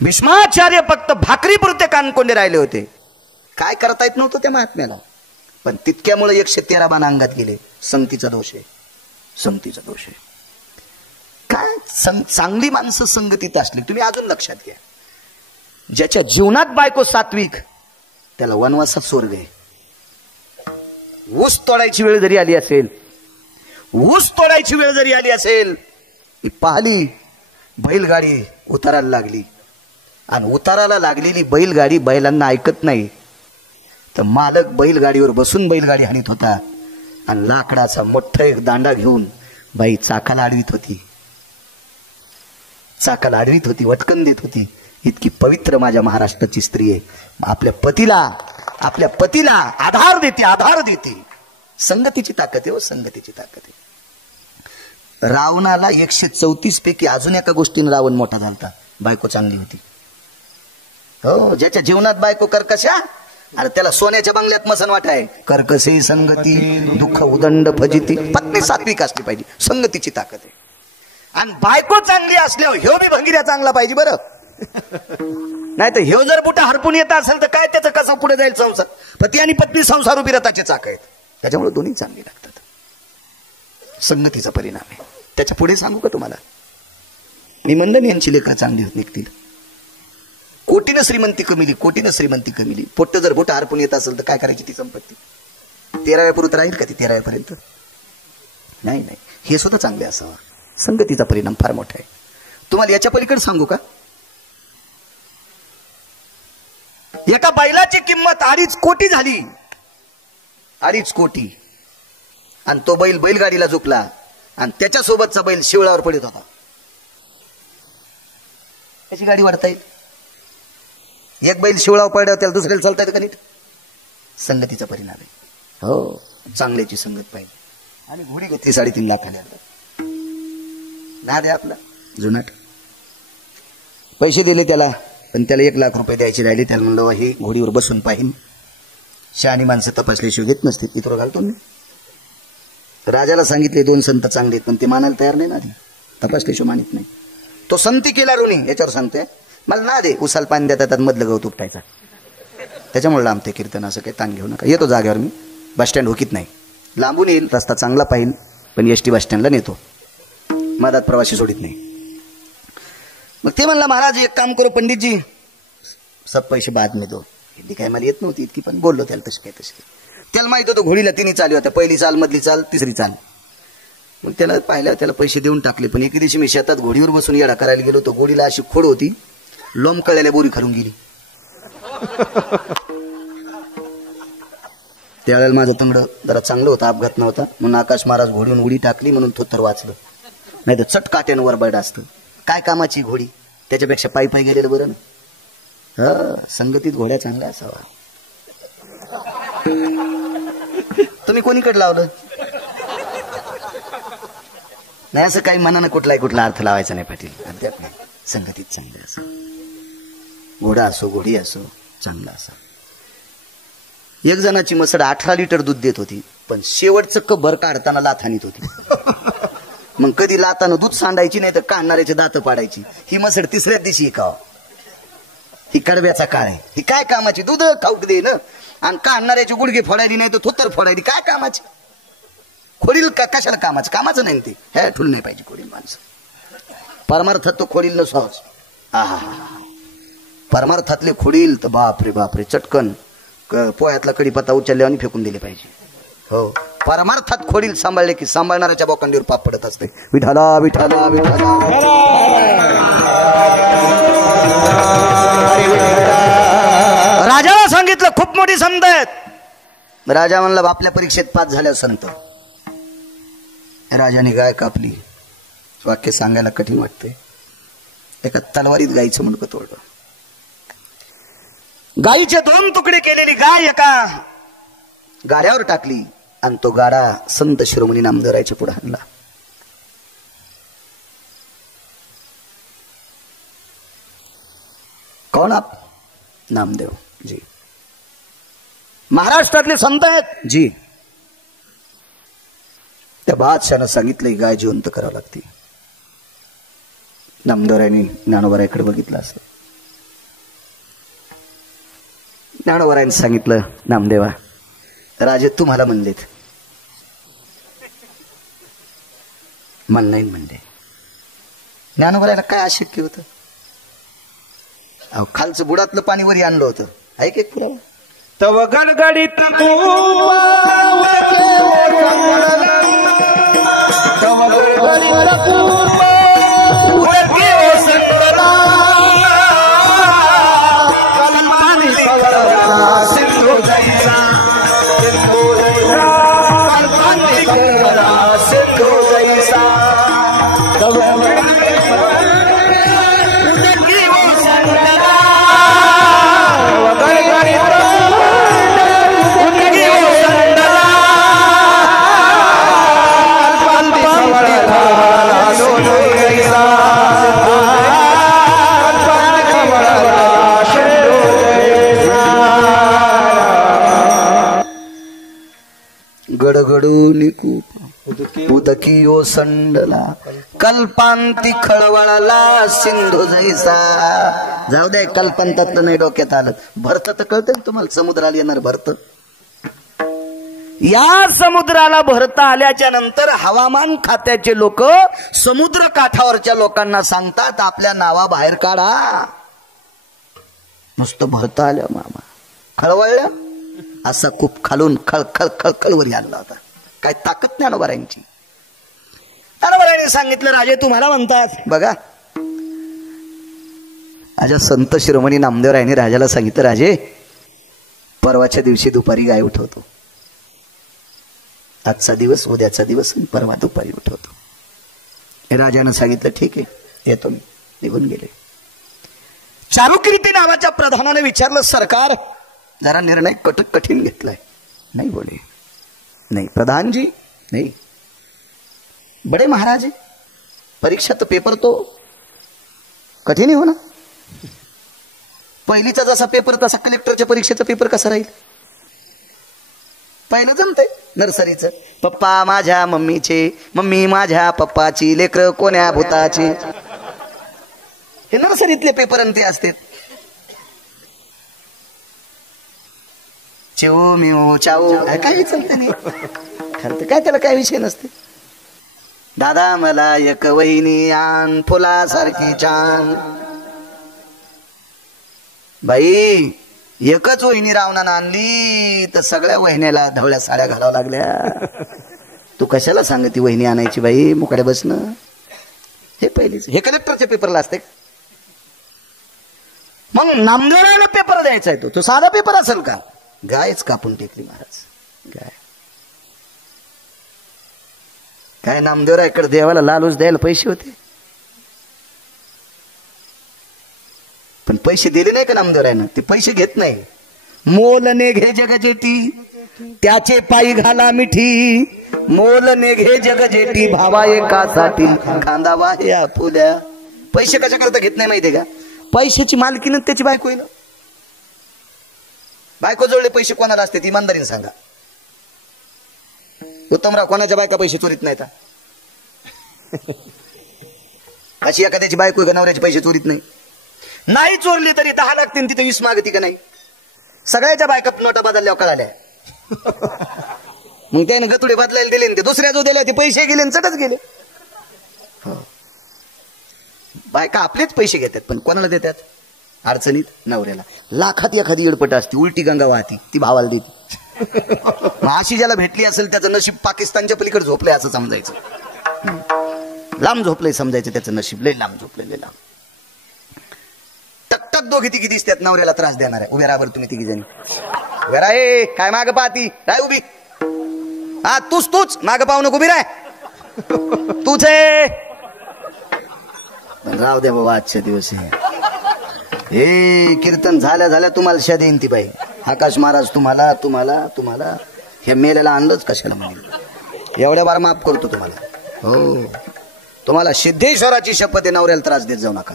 भीष्माचार्य फक्त भाकरीपुरते कानकोंडे राहिले होते. काय करता येत नव्हतं त्या महात्म्याला. पण तितक्यामुळे 113 बाण अंगात गेले. संगतीचा दोष आहे, संगतीचा दोष आहे. काय चांगली माणसं संगतीत असली. तुम्ही अजून लक्षात घ्या, ज्याच्या जीवनात बायको सात्विक त्याला वनवासात स्वर्ग आहे. ऊस तोडायची वेळ जरी आली असेल, ऊस तोडायची वेळ जरी आली असेल, पाहिली बैलगाडी उतारायला लागली आणि उताराला लागलेली बैलगाडी बैलांना ऐकत नाही, तर मालक बैलगाडीवर बसून बैलगाडी हाणीत होता आणि लाकडाचा मोठा एक दांडा घेऊन बाई चाकाला आडवीत होती, चाकाला आडवीत होती, वटकन देत होती. इतकी पवित्र माझ्या महाराष्ट्राची स्त्री आहे. आपल्या पतीला आधार देते, आधार देते. संगतीची ताकद आहे, संगतीची ताकद आहे. रावणाला 134 पैकी अजून एका गोष्टीने रावण मोठा झाला. बायको चांगली होती. हो, ज्याच्या जीवनात बायको कर्कशा, अरे त्याला सोन्याच्या बंगल्यात मसन वाटाय. कर्कशे संगती दुःख उदंड फजिती. पत्नी सात्विक असली पाहिजे, संगतीची ताकद आहे. आणि बायको चांगली असल्यावर ह्यो बी भंगिऱ्या चांगला पाहिजे बरं. नाही तर ह्यो जर बुटा हरपून येत असेल तर काय त्याचं कसं पुढे जाईल संसार. पती आणि पत्नी संसार उभी रथाचे चाक आहेत. त्याच्यामुळे दोन्ही चांगली लागतात. संगतीचा परिणाम आहे. त्याच्या पुढे सांगू का तुम्हाला, मी मंडन यांची लेकरं चांगली होत निघतील. कोटीनं श्रीमंती कमिली, कोटीनं श्रीमंती कमिली. पोट्ट जर बोट हरपून येत असेल तर काय करायची ती संपत्ती? 13व्या पुरत राहील का ती 13व्या पर्यंत? नाही नाही, हे सुद्धा चांगले असावं. संगतीचा परिणाम फार मोठा आहे. तुम्हाला याच्या पलीकडे सांगू का, एका बैलाची किंमत 2.5 कोटी झाली. 2.5 कोटी. आणि तो बैल बैलगाडीला झुकला आणि त्याच्यासोबतचा बैल शिवळावर पडत होता. त्याची गाडी वाढता येईल? एक बैल शिवळावर पडल्यावर त्याला दुसऱ्याला चालता येतं का नीट? संगतीचा परिणाम आहे. हो, चांगल्याची संगत पाहिजे. आणि घोडी घेतली 3.5 लाखाला. नाद आहे आपला जुनाट. पैसे दिले त्याला, पण त्याला 1 लाख रुपये द्यायचे राहिले. त्याला म्हणलं हे घोडीवर बसून पाहिन. शहाणी माणसं तपासल्याशिवाय घेत नसते. इतर घालतो मी. राजाला सांगितले 2 संत चांगले, पण ते मानायला तयार नाही ना. आधी तपासल्याशिवाय मानित नाही. तो संती केला ऋणी. याच्यावर सांगतोय, मला ना दे उसाल पाणी देतात, मधलं गवत उपटायचा. त्याच्यामुळे लांबते कीर्तन. असं काही ताण घेऊ नका. येतो जागेवर मी. बस स्टँड होकीत नाही, लांबून येईल. रस्ता चांगला पाहिल, पण एसटी बस स्टँडला नेतो. मधात प्रवासी सोडित नाही. मग ते म्हणला, महाराज एक काम करो पंडितजी, सब पैसे बाद में दो. हिंदी काय मला येत नव्हती इतकी, पण बोललो त्याला तशी काय तशी. त्याला माहित होतं घोडीला 3 चाली होत्या. पहिली चाल, मधली चाल, तिसरी चाल. मग त्याला पाहिलं, त्याला पैसे देऊन टाकले. पण एके दिवशी मी शेतात घोडीवर बसून येडा करायला गेलो. तो घोडीला अशी खोड होती, लोंबकळलेल्या बोरी खालून गेली. त्यावेळेला माझं तंगड जरा चांगलं होतं, अपघात नव्हता. म्हणून आकाश महाराज घोडीहून उडी टाकली म्हणून थोत्तर वाचलं. नाही तर चटकाट्यानं वरबड असतं. काय कामाची घोडी, त्याच्यापेक्षा पायी पायी गेलेलं बरं ना. संगतीत घोड्या चांगल्या असावा. तुम्ही कोणीकडे लावलं नाही, असं काही मनानं कुठला अर्थ लावायचा नाही पाटील. अध्यात्म संगतीत चांगलं असो. घोडा असो, घोडी असो, चांगला असा. एक जणाची मसड 18 लिटर दूध देत होती, पण शेवटचं कप भर काढताना लाथ हानीत होती. मग कधी लातानं दूध सांडायची, नाही तर काढणाऱ्याचे दात पाडायची. ही मसड 3ऱ्या दिवशी का ही कडव्याचा काळ आहे. ही काय कामाची? दूध खाऊक दे ना. आणि काढणाऱ्याची गुडघे फोडायली, नाही तर थोत्तर फोडायली. काय कामाची? खोडील का कशाला कामाचं? कामाचं नाही ते. हे ठुल नाही पाहिजे खोडील माणसं. परमार्थात तो खोडील नसावच. परमार्थातले खोडील तर बापरे बापरे चटकन पोह्यातला कडीपत्ता उचलले आणि फेकून दिले पाहिजे. हो, परमार्थात खोडील सांभाळले की सांभाळणाऱ्याच्या बोकांडीवर पाप पडत असते. विठाला विठाला विठाला. राजाला सांगितलं खूप मोठी संत आहेत. राजा म्हणला आपल्या परीक्षेत पास झाल्या संत. राजाने गाय कापली. वाक्य सांगायला कठीण वाटते. एका तलवारीत गायीचं मुंडकं तोडलं. गायीचे 2 तुकडे केलेली गाय एका गाड्यावर टाकली आणि तो गाडा संत शिरोमणी नामदेवरायच्या पुढे आणला. कोण आप? नामदेव जी. महाराष्ट्रातले संत आहेत जी. त्या बादशाहानं सांगितलं ही गाय जिवंत करावं लागते. नामदेवरायांनी ज्ञानोबारायकडे बघितलं असं. ज्ञानोबारायांनी सांगितलं नामदेवा राजे तुम्हाला म्हणलेत. मन नाही म्हणले. ज्ञानोबारायला काय अशक्य होतं. अहो खालचं बुडातलं पाणी वरी आणलं होतं. ऐक एक पुरावा. तव गडगडीत गडगडून उदकी ओसंडला कल्पांती खळवळला सिंधू जैसा. जाऊ दे कल्पंतात नाही डोक्यात आलं. भरत तर कळतं तुम्हाला समुद्राला येणार भरत. या समुद्राला भरता आल्याच्या नंतर हवामान खात्याचे लोक समुद्र काठावरच्या लोकांना सांगतात आपल्या नावा बाहेर काढा. नुसतं भरता आल्या मामा खळवळल्या असा खूप खालून खळखळ खळखळ वरी आणला होता. काय ताकद ज्ञानोबारायांची. ज्ञानोबारायांनी सांगितलं राजे तुम्हाला म्हणतात. बघा राजा संत शिरोमणी नामदेवरायांनी राजाला सांगितलं राजे परवाच्या दिवशी दुपारी गाय उठवतो. आजचा दिवस उद्याचा दिवस आणि परवा दुपारी उठवतो. राजानं सांगितलं ठीक आहे येतो मी. निघून गेले. चारुकीर्ती नावाच्या प्रधानाने विचारलं सरकार जरा निर्णय कठीण घेतलाय. नहीं बोले नहीं प्रधान जी नहीं. बड़े महाराज है परीक्षा तो पेपर तो कठीण हो ना. पहिलीचा जसा पेपर तसा कलेक्टरच्या परीक्षेचा पेपर कसा राहील. पहिलं जमतंय नर्सरीचं. पप्पा माझ्या मम्मीचे मम्मी माझ्या पप्पाची लेकर कोण्या भूताची. हे नर्सरीतले पेपर आणि ते असतात. चिव मिव चाऊ काही चालत नाही. खरं काय त्याला काय विषय नसते. दादा मला एक वहिनी आण फुलासारखी छान. बाई एकच वहिनी रावणानं आणली तर सगळ्या वहिन्याला धवळ्या साड्या घालावं लागल्या. तू कशाला सांगती वहिनी आणायची बाई मुकडे बसणं. हे पहिलीच हे कलेक्टरच्या पेपरला असते. मग नामदेवरायला पेपर द्यायचा आहे तो साधा पेपर असेल का. गायच कापून टेकली महाराज. गाय काय नामदेवरायकडे देवाला लालूच द्यायला पैसे होते. पण पैसे दिले नाही का नामदेवरायनं. ते पैसे घेत नाही. मोल ने घे जगजेटी त्याचे पायी घाला मिठी. मोल ने घे जगजेटी भावा एकासाठी खांदा वाह्या फुल्या. पैसे कशा करता घेत नाही माहितीये का. पैशाची मालकीनं त्याची बायको आहे ना. बायको जोडले पैसे कोणाला असते ती इमानदारीने सांगा. उत्तमराव कोणाच्या बायका पैसे चोरीत नाहीत. अशी एखाद्याची बायको नवऱ्याचे पैसे चोरीत नाही. नाही चोरली तरी 10 लागतील तिथे 20 मागती का नाही. सगळ्याच्या बायका नोटा बदलल्यावर कळाल्या. मग त्याने गतुडे बदलायला दिले ते दुसऱ्या जो दिला ते पैसे गेले चटच गेले. बायका आपलेच पैसे घेतात पण कोणाला देतात. अडचणीत नवऱ्याला. लाखात एखादी येडपट असते, उलटी गंगा वाहती, ती भावाला देते. मग अशी ज्याला भेटली असेल त्याचं नशीब पाकिस्तानच्या पलीकडे झोपलंय असं समजायचं. लांब झोपलंय समजायचं त्याचं नशीब, लय लांब झोपलंय, लय लांब. टकटक दोघी तिघी दिसतात नवऱ्याला त्रास देणार आहे. उभ्या राहा तुम्ही तिघी जणी, उभ्या राहा. ए काय माग पाहती, राय उभी. हा तूच माग पाहू नको, उभी राय, तूच आहे. राव द्या बाबा, आजच्या दिवस हे कीर्तन झाल्या तुम्हाला शा देईन ती बाई. आकाश महाराज तुम्हाला ह्या मेल्याला आणलंच कशाला म्हणेल. एवढ्या बार माफ करतो तुम्हाला. हो, तुम्हाला सिद्धेश्वराची शपथ आहे, नवऱ्याला त्रास देत जाऊ नका.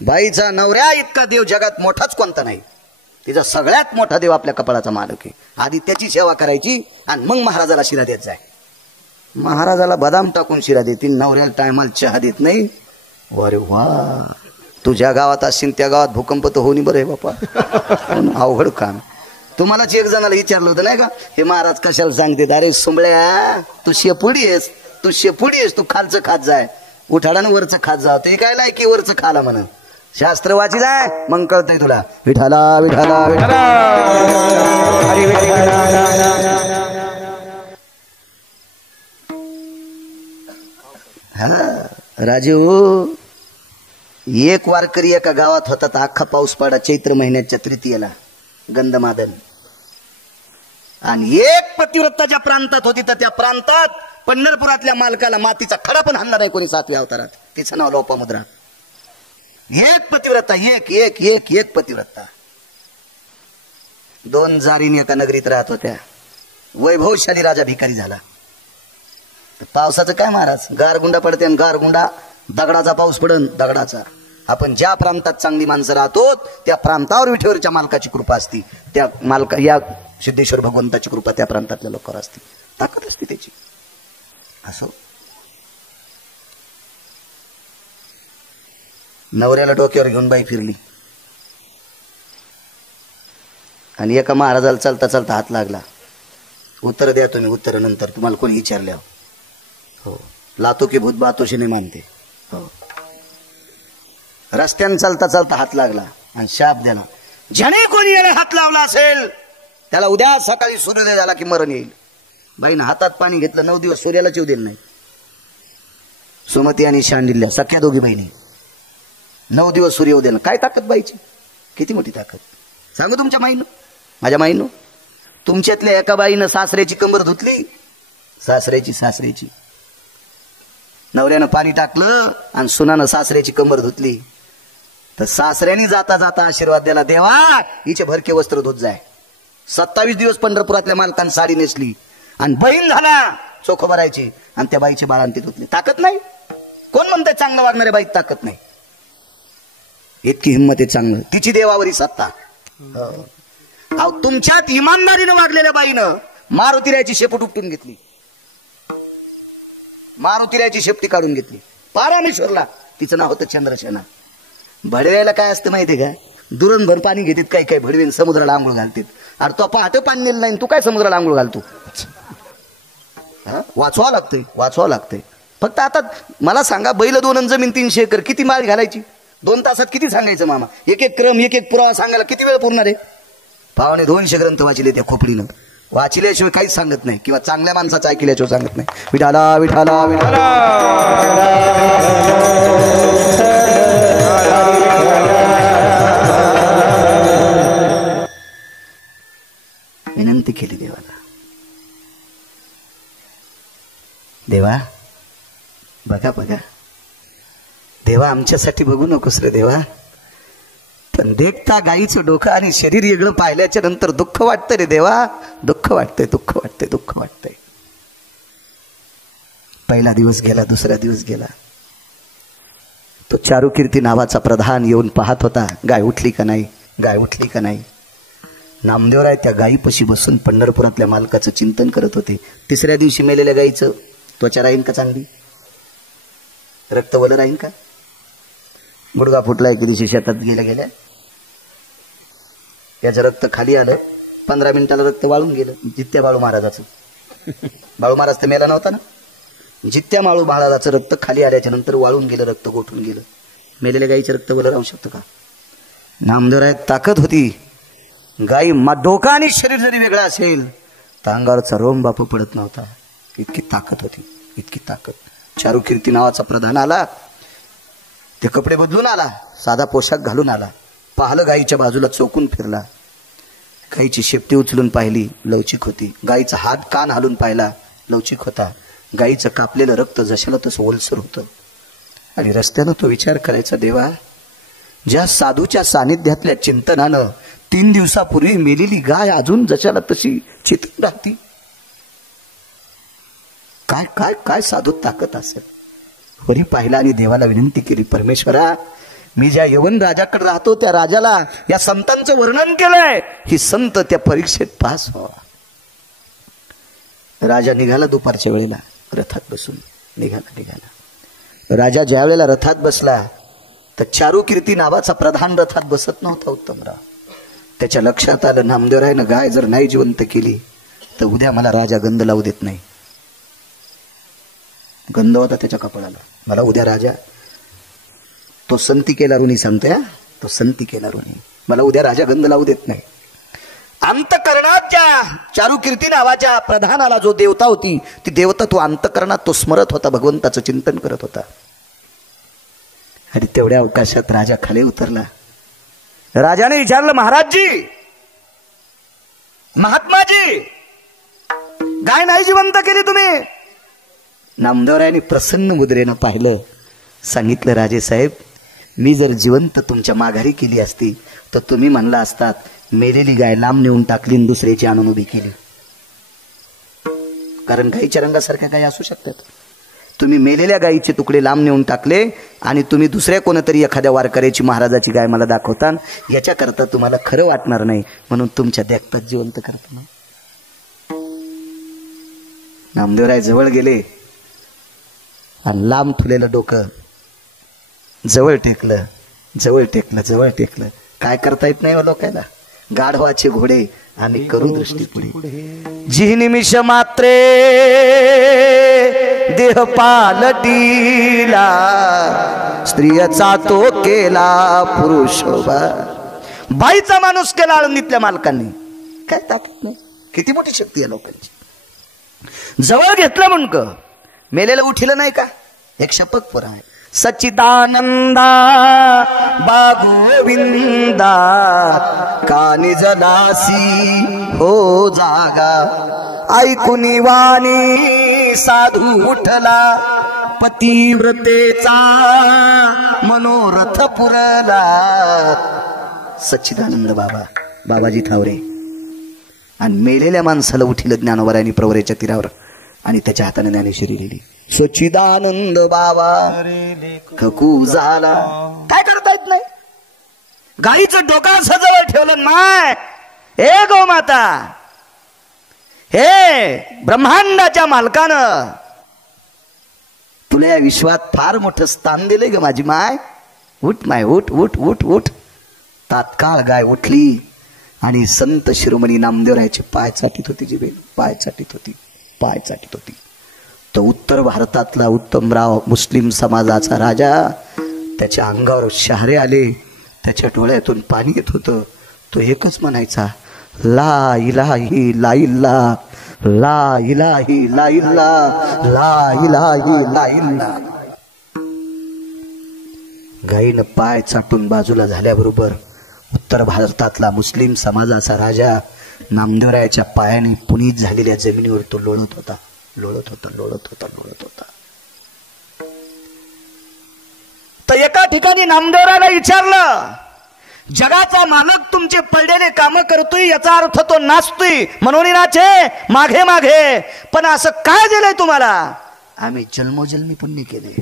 बाईचा नवऱ्या इतका देव जगात मोठाच कोणता नाही. तिचा सगळ्यात मोठा देव आपल्या कपाळाचा मालक आहे. आधी त्याची सेवा करायची आणि मग महाराजाला शिरा देत जाय. महाराजाला बदाम टाकून शिरा देतील, नवऱ्याला टायमाला चहा देत नाही. अरे वा, तुझ्या गावात असशील त्या गावात भूकंप तर होणी बरं आहे बापा. अवघड काम. तुम्हालाच एक जणाला विचारलं होतं नाही का, हे महाराज कशाला सांगते. अरे सुंबळ्या, तू शेपुडी आहेस, तू खालचं खात जाय, उठाडानं वरचं खात जा. ते काय नाही की वरचं खाला म्हणून शास्त्र वाची जाय, मग कळतंय तुला. विठाला विठाला विठाला. हा राजू, एक वारकरी एका गावात होता तर अख्खा पाऊस पडा चैत्र महिन्याच्या तृतीयेला, गंधमादन. आणि एक पतिव्रताच्या प्रांतात होती तर त्या प्रांतात पंढरपुरातल्या मालकाला मातीचा खडा पण हाणला नाही कोणी 7व्या अवतारात. तिचं नाव लोपामुद्रा. एक पतिव्रता, एक पतिव्रता. 2 जारीन एका नगरीत राहत होत्या. वैभवशाली राजा भिकारी झाला. पावसाचं काय महाराज, गारगुंडा पडते आणि गारगुंडा दगडाचा पाऊस पडन, दगडाचा. आपण ज्या प्रांतात चांगली माणसं राहतो त्या प्रांतावर विठेवरच्या मालकाची कृपा असती. त्या मालका या सिद्धेश्वर भगवंताची कृपा त्या प्रांतातल्या लोकांवर असते, ताकद असते त्याची. असो, नवऱ्याला डोक्यावर घेऊन बाई फिरली आणि एका महाराजाला चालता चालता हात लागला. उत्तर द्या तुम्ही, उत्तर नंतर तुम्हाला कोणी विचारल्या. हो, लातो की भूत बातोशी नाही मानते. हो, रस्त्याने चालता चालता हात लागला आणि शाप दिला, ज्याने कोणी याला हात लावला असेल त्याला उद्या सकाळी सूर्योदय झाला की मरण येईल. बाईनं हातात पाणी घेतलं, 9 दिवस सूर्याला चिव दिलं नाही. सुमती आणि शांडिल्य सख्या दोघी बहिणी, 9 दिवस सूर्योदय. काय ताकद बाईची, किती मोठी ताकद सांगू तुमच्या माईनं, माझ्या माईनं. तुमच्यातल्या एका बाईनं सासऱ्याची कंबर धुतली, सासऱ्याची नवऱ्यानं पाणी टाकलं आणि सुनानं सासऱ्याची कंबर धुतली. तर सासऱ्याने जाता जाता आशीर्वाद दिला, देवा हिचे भरके वस्त्र धुत जाय. 27 दिवस पंढरपुरातल्या मालकानं साडी नेसली आणि बहीण झाला चोख भरायची आणि त्या बाईचे बाळांती धुतले. ताकद नाही. कोण म्हणतंय चांगलं वागणाऱ्या बाईत ताकद नाही? इतकी हिंमत आहे चांगलं, तिची देवावरी सत्ता. अहो, तुमच्यात इमानदारीनं वागलेल्या बाईनं मारुतीरायाची शेपूट उपटून घेतली, मारुतीरायाची शेपटी काढून घेतली. पारामेश्वरला तिचं नाव होतं चंद्रसेना. भडव्याला काय असतं माहितीये का, दुरणभर पाणी घेतात काही काही भडवीन, समुद्राला आंघोळ घालतात. अरे तो पहाटे पाणी नेलं नाही, तू काय समुद्राला आंघोळ घालतो? वाचवा लागतंय. फक्त आता मला सांगा, बैल 2 जमीन 300 एकर, किती माळ घालायची? 2 तासात किती सांगायचं मामा? एक क्रम, एक पुरावा सांगायला किती वेळ पुरणार आहे? पावणे 200 ग्रंथ वाचिले त्या खोपडीनं. वाचिल्याशिवाय काहीच सांगत नाही, किंवा चांगल्या माणसाचं ऐकल्याशिवाय सांगत नाही. विठाला विठाला विठाला. विनंती केली देवाला, देवा बघा देवा, आमच्यासाठी बघू नकोस रे देवा, पण देखता गाईचं डोकं आणि शरीर वेगळं पाहिल्याच्या नंतर दुःख वाटतंय रे देवा, दुःख वाटतंय. पहिला दिवस गेला, दुसरा दिवस गेला. तो चारुकीर्ती नावाचा प्रधान येऊन पाहत होता, गाय उठली का नाही. नामदेवराय त्या गायीपाशी बसून पंढरपुरातल्या मालकाचं चिंतन करत होते. 3ऱ्या दिवशी मेलेल्या गायीचं त्वचा राहीन का चांगली? रक्त वलं राहीन का? गुडगा फुटला एके दिवशी शेतात गेल्या याचं रक्त खाली आलं. 15 मिनिटाला रक्त वाळून गेलं. जित्या बाळू महाराजाचं, बाळू महाराज तर मेला नव्हता ना, जित्या बाळू महाराजाचं रक्त खाली आल्याच्या नंतर वाळून गेलं, रक्त गोठून गेलं. मेलेल्या गाईचं रक्त वलं राहू शकतं का? नामदेवरायात ताकद होती. गाई डोका आणि शरीर जरी वेगळा असेल तर अंगावरचा रोम बापू पडत नव्हता. इतकी ताकद होती, इतकी ताकद. चारुकीर्ती नावाचा प्रधान आला. ते कपडे बदलून आला, साधा पोशाख घालून आला. पाहिलं गाईच्या बाजूला, चोकून फिरला. गाईची शेपटी उचलून पाहिली, लवचिक होती. गाईचा हात कान हालून पाहिला, लवचिक होता. गाईचं कापलेलं रक्त जशाला तसं ओलसर होतं. आणि रस्त्यानं तो विचार करायचा, देवा, ज्या साधूच्या सानिध्यातल्या चिंतनानं 3 दिवसापूर्वी मेलेली गाय अजून जशाला तशी चितून राहती, काय काय काय साधू ताकद असेल. वरी पाहिला आणि देवाला विनंती केली, परमेश्वरा, मी ज्या यवन राजाकडे राहतो त्या राजाला या संतांचं वर्णन केलंय, ही संत त्या परीक्षेत पास व्हावा. राजा निघाला दुपारच्या वेळेला रथात बसून. निघाला. राजा ज्या वेळेला रथात बसला तर चारुकीर्ती नावाचा प्रधान रथात बसत नव्हता उत्तमराव. त्याच्या लक्षात आलं, नामदेवरायनं गाय जर नाही जिवंत केली तर उद्या मला राजा गंध लावू देत नाही. गंध होता त्याच्या कपाळाला. मला उद्या राजा, तो संती केला ऋणी सांगतोय, तो संती केला ऋणी, मला उद्या राजा गंध लावू देत नाही. अंतकरणाच्या चारुकीर्ती नावाच्या प्रधानाला जो देवता होती, ती देवता तो अंतकरणात तो स्मरत होता, भगवंताचं चिंतन करत होता. आणि तेवढ्या अवकाशात राजा खाली उतरला. राजाने विचारलं, महाराजजी, महात्माजी, गाय नाही जिवंत केली तुम्ही? नामदेवरायांनी प्रसन्न मुद्रेनं पाहिलं. सांगितलं, राजेसाहेब, मी जर जिवंत तुमच्या माघारी केली असती तर तुम्ही म्हणला असतात, मेलेली गाय लांब नेऊन टाकली आणि दुसऱ्याची आणून उभी केली. कारण गायीच्या रंगासारख्या गायी असू शकतात. तुम्ही मेलेल्या गायीचे तुकडे लांब नेऊन टाकले आणि तुम्ही दुसऱ्या कोणतरी एखाद्या वारकऱ्याची महाराजाची गाय मला दाखवता, याच्याकरता तुम्हाला खरं वाटणार नाही, म्हणून तुमच्या देखतात जिवंत करता. नामदेवराय जवळ गेले आणि लांब ठुलेलं डोकं जवळ टेकलं. काय करता येत नाही लोकांना. गाढवाचे घोडे आणि करू दृष्टी पुढे. जी निमिष मात्रे देह पालटीला, स्त्रियचा तो केला पुरुष. बाईचा माणूस केला आळंदीतल्या मालकांनी. काय ताकद नाही, किती मोठी शक्ती आहे लोकांची. जवळ घेतलं म्हणक मेलेलं उठिलं नाही का. एक शपथ पुरा आहे, सच्चिदानंदा बागोविंदा कानी जलासी हो जागा. ऐकुनी वाणी साधू उठला, पतिव्रतेचा मनोरथ पुरला. सच्चिदानंद बाबा, बाबाजी थावरे. आणि मेलेल्या माणसाला उठिलं ज्ञानोबरायांनी प्रवरेच्या तीरावर आणि त्याच्या हाताने ज्ञानेश्वरी लिहिली. सच्चिदानंद बाबा ककू झाला. काय करता येत नाही. गाईचं डोका सजवळ ठेवलं माय. हे गो माता, हे ब्रह्मांडाच्या मालकानं तुला या विश्वात फार मोठं स्थान दिलंय ग माझी माय. उठ माय, उठ उठ उठ उठ. तात्काळ गाय उठली आणि संत शिरोमणी नामदेवरायाचे पाय चाटीत होती. जी बेल पाय चाटीत होती. तो उत्तर भारतातला उत्तमराव मुस्लिम समाजाचा राजा, त्याच्या अंगावर शहारे आले, त्याच्या डोळ्यातून पाणी येत होतं. तो एकच म्हणायचा, ला इलाही ला इल्ला, ला इलाही ला इल्ला, ला इलाही ला इल्ला. गायीनं पाय चाटून बाजूला झाल्याबरोबर उत्तर भारतातला मुस्लिम समाजाचा राजा नामदेवरायाच्या पायाने पुनीत झालेल्या जमिनीवर तो लोळत होता. तर एका ठिकाणी नामदेवरायाला विचारलं, जगाचा मालक तुमचे पडलेले काम करतोय, याचा अर्थ तो नाचतोय म्हणून नाचे मागे मागे, पण असं काय दिलंय तुम्हाला? आम्ही जन्मोजन्मी पुण्य केले.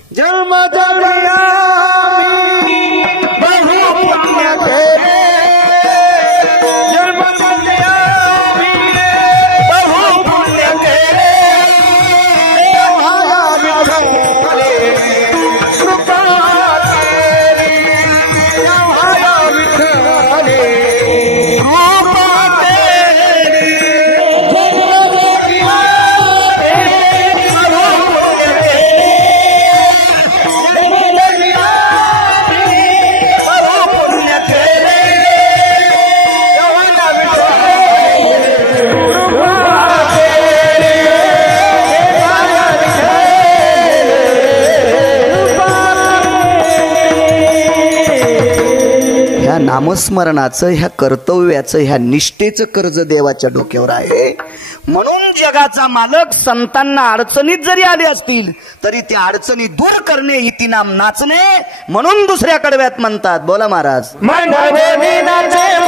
नामस्मरणाचं, ह्या कर्तव्याचं, ह्या निष्ठेचं कर्ज देवाच्या डोक्यावर आहे. म्हणून जगाचा मालक संतांना अडचणीत जरी आले असतील तरी त्या अडचणी दूर करणे इति नाम नाचणे. म्हणून दुसऱ्या कडव्यात म्हणतात, बोला महाराज, मागे मागे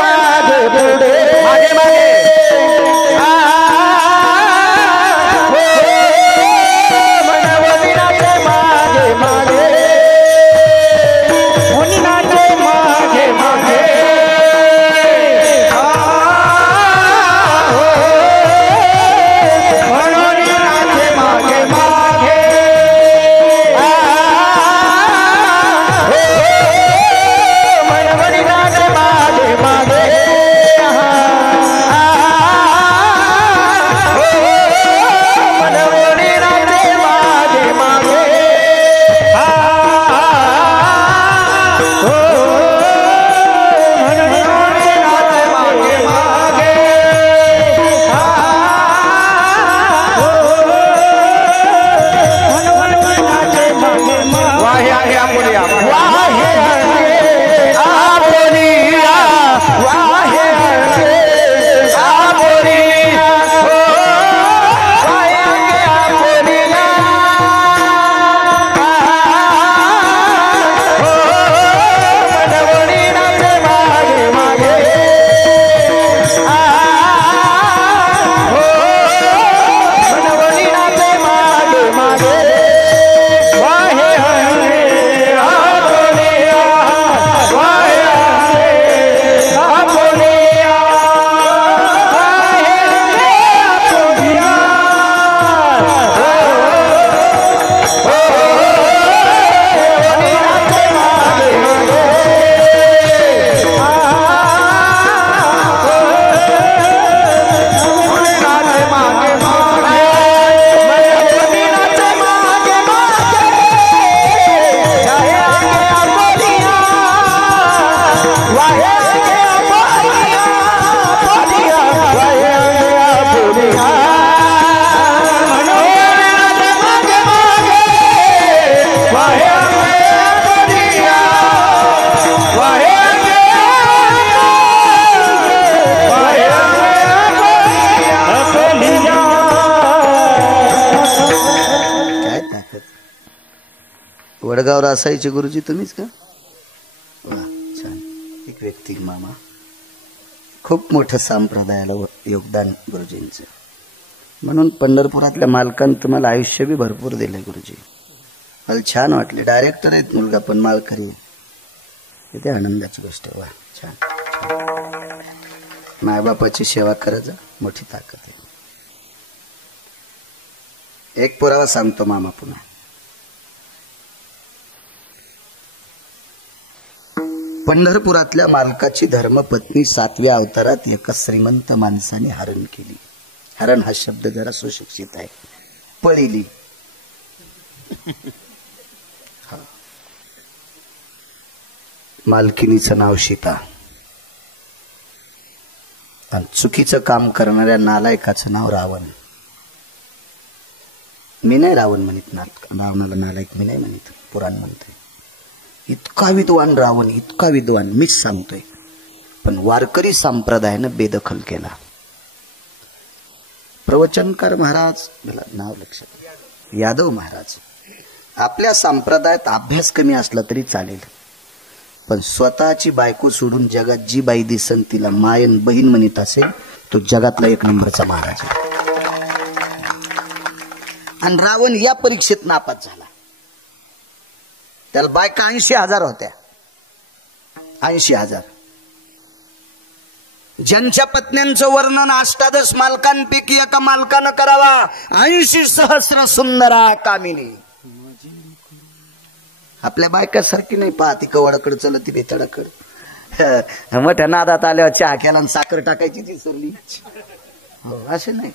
वडगावला असायचे गुरुजी तुम्हीच का? वा छान. एक व्यक्ती मामा, खूप मोठं संप्रदायाला योगदान गुरुजींचं. म्हणून पंढरपुरातल्या मालकांनी तुम्हाला आयुष्य बी भरपूर दिलंय गुरुजी. मला छान वाटले. डायरेक्टर आहेत मुलगा पण मालकरी आहे. ते आनंदाची गोष्ट आहे. वा छान. मायबापाची सेवा करायचं मोठी ताकद आहे. एक पुरावा सांगतो मामा पुन्हा. पंढरपुरातल्या मालकाची धर्मपत्नी 7व्या अवतारात एका श्रीमंत माणसाने हरण केली. हरण हा शब्द जरा सुशिक्षित आहे. पळिली. मालकिनीचं नाव सीता आणि चुकीचं काम करणाऱ्या नालायकाचं नाव रावण. मी नाही रावण म्हणत, रावणाला नालायक मी नाही म्हणत, पुराण म्हणते. इतका विद्वान रावण, इतका विद्वान, मीच सांगतोय. पण वारकरी संप्रदायानं बेदखल केला. प्रवचनकार महाराज, मला नाव लक्षात, यादव महाराज, आपल्या संप्रदायात अभ्यास कमी असला तरी चालेल, पण स्वतःची बायको सोडून जगात जी बाई दिसन तिला मायन बहीण म्हणत असेल तो जगातला 1 नंबरचा महाराज. आणि रावण या परीक्षेत नापास झाला. त्याला बायका 80,000 होत्या. 80,000. ज्यांच्या पत्न्यांचं वर्णन अष्टादश मालकांपैकी एका मालकानं करावा. 80 सहस्र सुंदरा कामिनी. आपल्या बायकासारखी नाही, पाहती कवडाकडे चलती बेतडाकड. मोठ्या नादात आल्यावर चहा केला आणि साखर टाकायची ती सरली. असे नाही.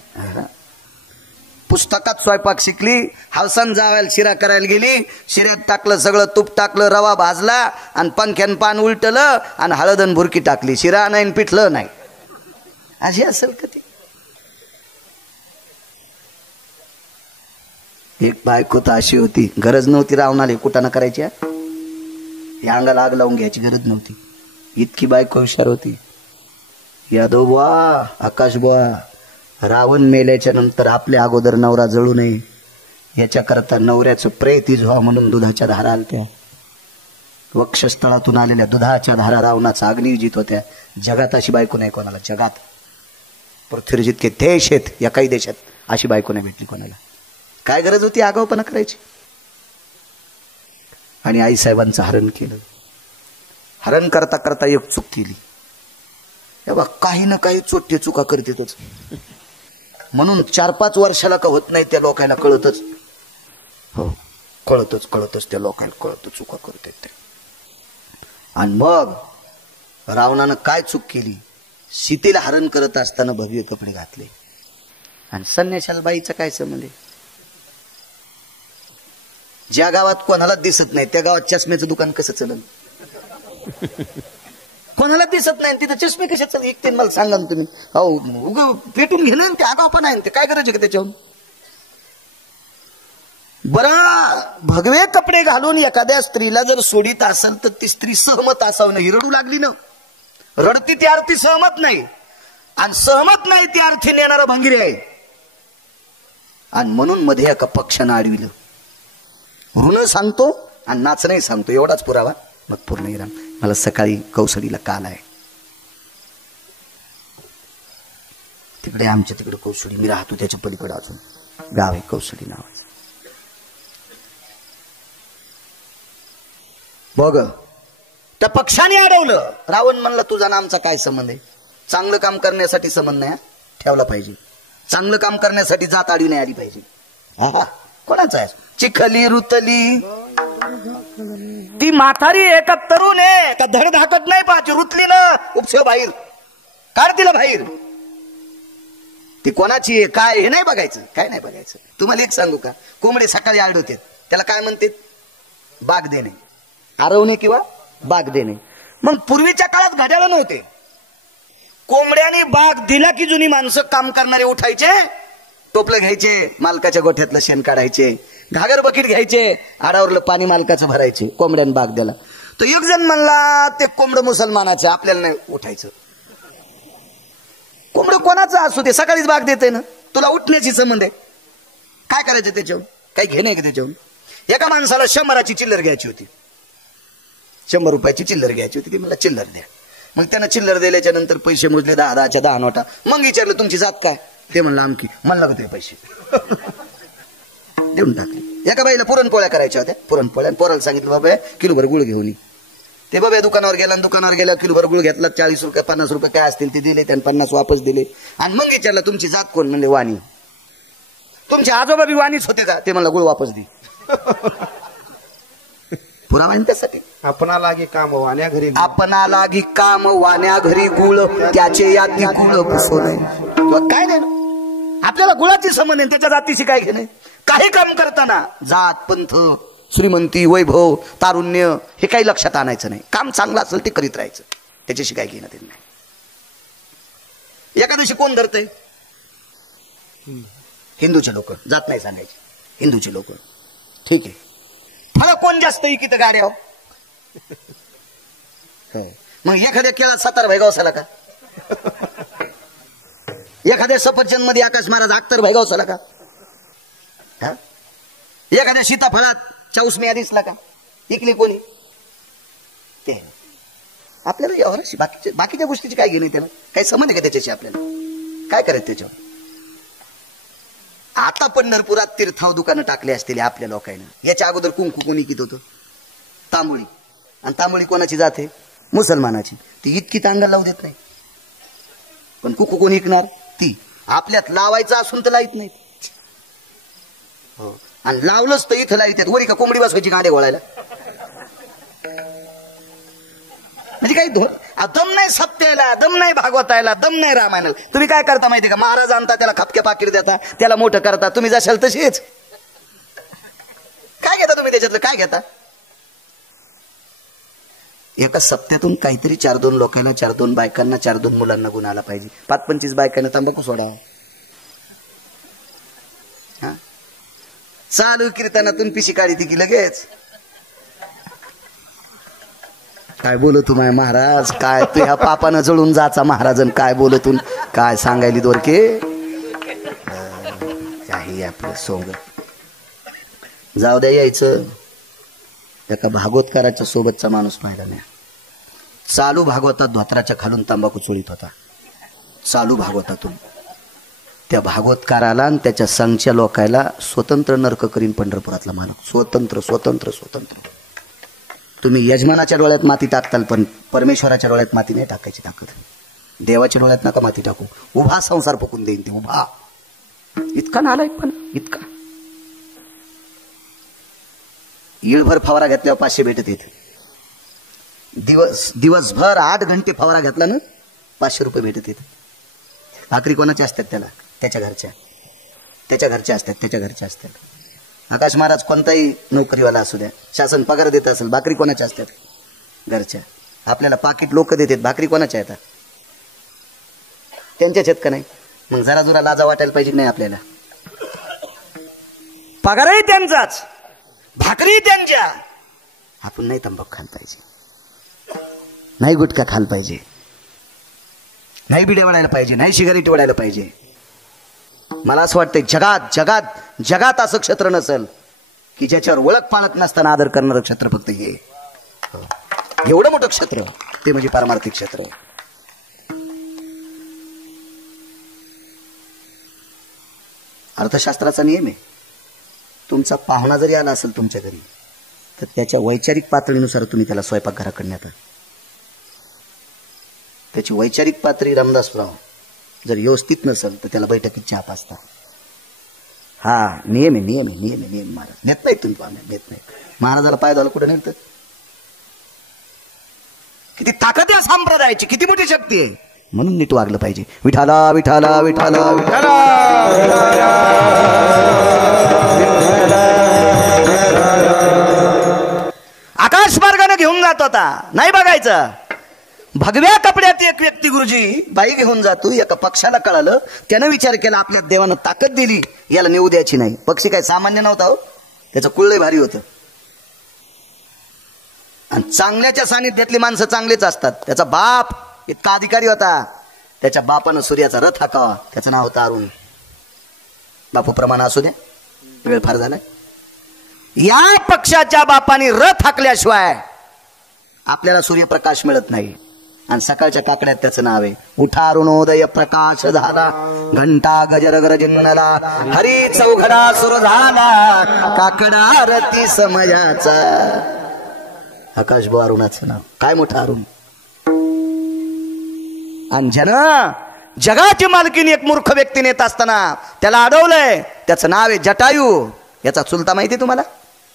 पुस्तकात स्वयंपाक शिकली. हवसान जावायला शिरा करायला गेली. शिऱ्यात टाकलं सगळं, तूप टाकलं, रवा भाजला आणि पंख्यान पान उलटलं आणि हळदन भुरकी टाकली. शिरा नाही पिठलं नाही. अशी असेल का ती? एक बायको तर अशी होती, गरज नव्हती रावणाला कुटाणा करायची. या अंगाला आग लावून घ्यायची गरज नव्हती. इतकी बायको हुशार होती. यादव बुवा, आकाश बुवा, रावण मेल्याच्या नंतर आपल्या अगोदर नवरा जळू नये याच्याकरता नवऱ्याचं प्रेतीज व्हावं म्हणून दुधाच्या धारा आलत्या. वक्षस्थळातून आलेल्या दुधाच्या धारा रावणाचा अग्नी विजित होत्या. जगात अशी बायको नाही कोणाला. जगात पृथ्वीवर जितके देश आहेत, या काही देशात अशी बायको नाही भेटली कोणाला. काय गरज होती आगाऊपणा करायची. आणि आईसाहेबांचं हरण केलं. हरण करता करता एक चूक केली. तेव्हा काही ना काही छोटे चुका करतेच. म्हणून 4-5 वर्षाला का होत नाही त्या लोकांना कळतच. हो, कळतच त्या लोकांना कळतं चुका करतात ते. आणि मग रावणानं काय चूक केली. सीतेला हरण करत असताना भव्य कपडे घातले. आणि संन्याशाला बाईचा काय संबंध आहे. ज्या गावात कोणाला दिसत नाही त्या गावात चष्म्याचं दुकान कसं चलन. कोणाला दिसत नाही तिथे चष्मे कशा चालू एक मला सांगा ना तुम्ही. हो, उग पेटून घेणं ते आगाव पण आहे. ते काय गरज आहे का त्याच्याहून. बरं, भगवे कपडे घालून एखाद्या स्त्रीला जर सोडित असेल तर ती स्त्री सहमत असावं. नाही रडू लागली ना, रडती ती अर्थी सहमत नाही. आणि सहमत नाही ती अर्थी नेणारा भंगिरी आहे. आणि म्हणून मध्ये एका पक्षानं अडविलं. ऋण सांगतो आणि नाच नाही सांगतो एवढाच पुरावा. मग पूर्ण इराम मला सकाळी कौसडीला काल आहे. तिकडे आमच्या तिकडे कौसडी, मी राहतो त्याच्या पलीकडे अजून गाव आहे कौसडी नावाचं. बघ, त्या पक्षाने अडवलं. रावण म्हणला तुझा ना आमचा काय संबंध आहे. चांगलं काम करण्यासाठी संबंध नाही ठेवला पाहिजे. चांगलं काम करण्यासाठी जात आडी नाही आली पाहिजे. कोणाचा आहे. चिखली रुतली ती म्हातारी आहे का तरुण आहे का धड धाकत नाही पाहते. रुतली ना उपसव बाहेर काढ तिला बाहेर. ती कोणाची आहे काय हे नाही बघायचं. काय नाही बघायचं. तुम्हाला एक सांगू का, कोंबडे सकाळी आरडवतात त्याला काय म्हणते. बाग देणे, आरवणे किंवा बाग देणे. मग पूर्वीच्या काळात घड्याळ नव्हते. कोंबड्याने बाग दिला की जुनी माणसं काम करणारे उठायचे, टोपलं घ्यायचे, मालकाच्या गोठ्यातलं शेण काढायचे, घागर बकेट घ्यायचे, आडावरलं पाणी मालकाचं भरायचे. कोंबड्याने बाग दिला तर एक जण म्हणला ते कोंबड मुसलमानाचं, आपल्याला नाही उठायचं. कोंबड कोणाचं असू दे सकाळीच बाग देते ना, तुला उठण्याची संबंध आहे. काय करायचं त्याच्यावर. काही घेणे का त्याच्यावर. एका माणसाला 100ची चिल्लर घ्यायची होती. 100 रुपयाची चिल्लर घ्यायची होती. ती मला चिल्लर द्या. मग त्यानं चिल्लर दिल्याच्या नंतर पैसे मोजले 10-10च्या 10 नोटा. मग विचारलं तुमची जात काय. ते म्हणलं आमकी. म्हणलं ते पैसे देऊन टाकले. एका बाईला पुरणपोळ्या करायच्या होत्या. पुरणपोळ्या पोराला सांगितलं बाबा किलोभर गुळ घेऊन ये. ते बाबा दुकानावर गेला, दुकानावर गेला, किलोभर गुळ घेतला. 40 रुपये 50 रुपये काय असतील ते दिले. त्याने 50 वापस दिले. आणि मग विचारलं तुमची जात कोण. म्हणले वाणी. तुमचे आजोबा बी वाणीच होते का. ते म्हणलं गुळ वापस दे. पुरावा त्यासाठी. आपणाला काम वाण्या घरी, आपणाला काम वाण्या घरी गुळ त्याचे याती गुळ पुसवणे. काय नाही आपल्याला गुळाची संबंध आहे. त्याच्या जातीशी काय घेणे. काही काम करताना जात पंथ श्रीमंती वैभव तारुण्य हे काही लक्षात आणायचं नाही. काम चांगलं असेल ते करीत राहायचं. त्याच्याशी काय घेणं ते नाही. एखाद्याशी कोण धरतंय. हिंदूचे लोक. जात नाही सांगायचे. हिंदूचे लोक ठीक आहे. फळ कोण जास्त इकित गाड्या. मग एखाद्या केळात 7 भाईगावसाला का. एखाद्या सफरचंद मध्ये आकाश महाराज 78 भाईगावसाला का. एखाद्या सीताफळात 44 मेया दिसला का. इकली कोणी. ते आपल्याला यावर बाकीच्या गोष्टीची काय घेणे. त्याला काही संबंध आहे का त्याच्याशी. आपल्याला काय करायचं त्याच्यावर. आता पंढरपुरात तीर्थाव दुकानं टाकले असतील आपल्या लोकांना. याच्या अगोदर कुंकू कोणी कित होतं. तांबोळी. आणि तांबोळी कोणाची जाते. मुसलमानाची. ती इतकी तांगा लावू देत नाही. पण कुकू कोणी ऐकणार. ती आपल्यात लावायचं असून तर लाईत नाही. आणि लावलंच तर इथं लाईत वरी का कोंबडी बसवायची गाडे गोळायला. म्हणजे काही दम नाही सत्याला, दम नाही भागवतायला, दम नाही रामायणाला. तुम्ही काय करता माहिती का. महाराज आणता त्याला खपके पाकिट देता, त्याला मोठं करता. तुम्ही जशाल तशीच. काय घेता तुम्ही त्याच्यातलं. काय घेता. एका सप्त्यातून काहीतरी 4-2 लोकांना 4-2 बायकांना 4-2 मुलांना गुण आला पाहिजे. 5-25 बायकांना तंबाखू सोडावा. चालू कीर्तनातून पिशी काढी ती की लगेच काय बोलत माय महाराज, काय तू ह्या पापानं जळून जाचा महाराजन, काय बोलतून काय सांगायली दोरके. काही आपलं सोंग जाऊ द्या. यायचं एका भागवतकाराच्या सोबतचा माणूस पाहिला नाही. चालू भागवतात धोत्राच्या खालून तंबाखू चोळीत होता. चालू भागवतातून त्या भागवतकाराला आणि त्याच्या संघच्या लोकायला स्वतंत्र नरक करीन पंढरपुरातला मालक. स्वतंत्र स्वतंत्र स्वतंत्र. तुम्ही यजमानाच्या डोळ्यात माती टाकताल, पण परमेश्वराच्या डोळ्यात माती नाही टाकायची ताकद. देवाच्या डोळ्यात नका माती टाकू. उभा संसार फुकून देईन ते, उभा. इतका नालायक पण, इतका. इळभर फवारा घेतल्यावर 500 भेटत येत. दिवसभर 8 घंटे फवारा घेतला ना 500 रुपये भेटत येत. भाकरी कोणाच्या असतात त्याला? त्याच्या घरच्या. त्याच्या घरच्या असतात, त्याच्या घरच्या असतात. आकाश महाराज कोणताही नोकरीवाला असू द्या, शासन पगार देत असेल, भाकरी कोणाच्या असतात? घरच्या. आपल्याला पाकिट लोक देतात, भाकरी कोणाच्या येतात? त्यांच्याच आहेत का नाही? मग जरा जुरा लाजा वाटायला पाहिजे नाही आपल्याला? पगारही त्यांचाच, भाकरी त्यांच्या. आपण नाही तंबाखू खायला पाहिजे, नाही गुटखा खायला पाहिजे, नाही बिड्या वडायला पाहिजे, नाही सिगारेट वडायला पाहिजे. मला असं वाटतंय जगात जगात जगात असं क्षेत्र नसेल की ज्याच्यावर ओळख पाळत नसताना आदर करणारं क्षेत्र फक्त हे. एवढं मोठं क्षेत्र ते म्हणजे पारमार्थिक क्षेत्र. अर्थशास्त्राचा नियम आहे, तुमचा पाहुणा जरी आला असेल तुमच्या घरी तर त्याच्या वैचारिक पातळीनुसार तुम्ही त्याला स्वयंपाकघराकडे नेता. त्याची वैचारिक पातळी रामदासराव जर व्यवस्थित नसेल तर त्याला बैठकीत चहा पाजता. हा नियम आहे, नियम आहे, नियम आहे, नियम. महाराज नेत नाहीत तुम्ही, पाहुणे नेत नाही. महाराजाला पाय झालं कुठे नेत? किती ताकद आहे संप्रदायाची, किती मोठी शक्ती आहे. म्हणून नीट वागलं पाहिजे. विठाला विठाला विठाला विठाला. आकाश मार्गाने घेऊन जात होता, नाही बघायचं. भगव्या कपड्यात एक व्यक्ती गुरुजी बाई घेऊन जातो. एका पक्षाला कळालं, त्यानं विचार केला आपल्या देवानं ताकद दिली, याला नेऊ द्यायची नाही. पक्षी काय सामान्य नव्हता हो, त्याचं कुळलंय भारी होतं. आणि चांगल्याच्या सानिध्यातली माणसं चांगलेच असतात. त्याचा बाप इतका अधिकारी होता, त्याच्या बापानं सूर्याचा रथ हाकावा, त्याचं नाव होतं अरुण. बापू प्रमाण असू द्या, वेळ फार झाला. या पक्षाच्या बापाने रथ हाकल्याशिवाय आपल्याला सूर्यप्रकाश मिळत नाही. आणि सकाळच्या काकड्यात त्याचं नाव आहे. उठा अरुणोदय प्रकाश झाला, घंटा गजर गरजिन्नला, हरी चौघडा सुरू झाला, काकडा आरती समयाचा. आकाश भाऊ अरुणाचं नाव काय मोठं अरुण. आणि जगाची मालकीने एक मूर्ख व्यक्ती नेत असताना त्याला अडवलंय. त्याचं नाव आहे जटायू. याचा चुलता माहिती तुम्हाला?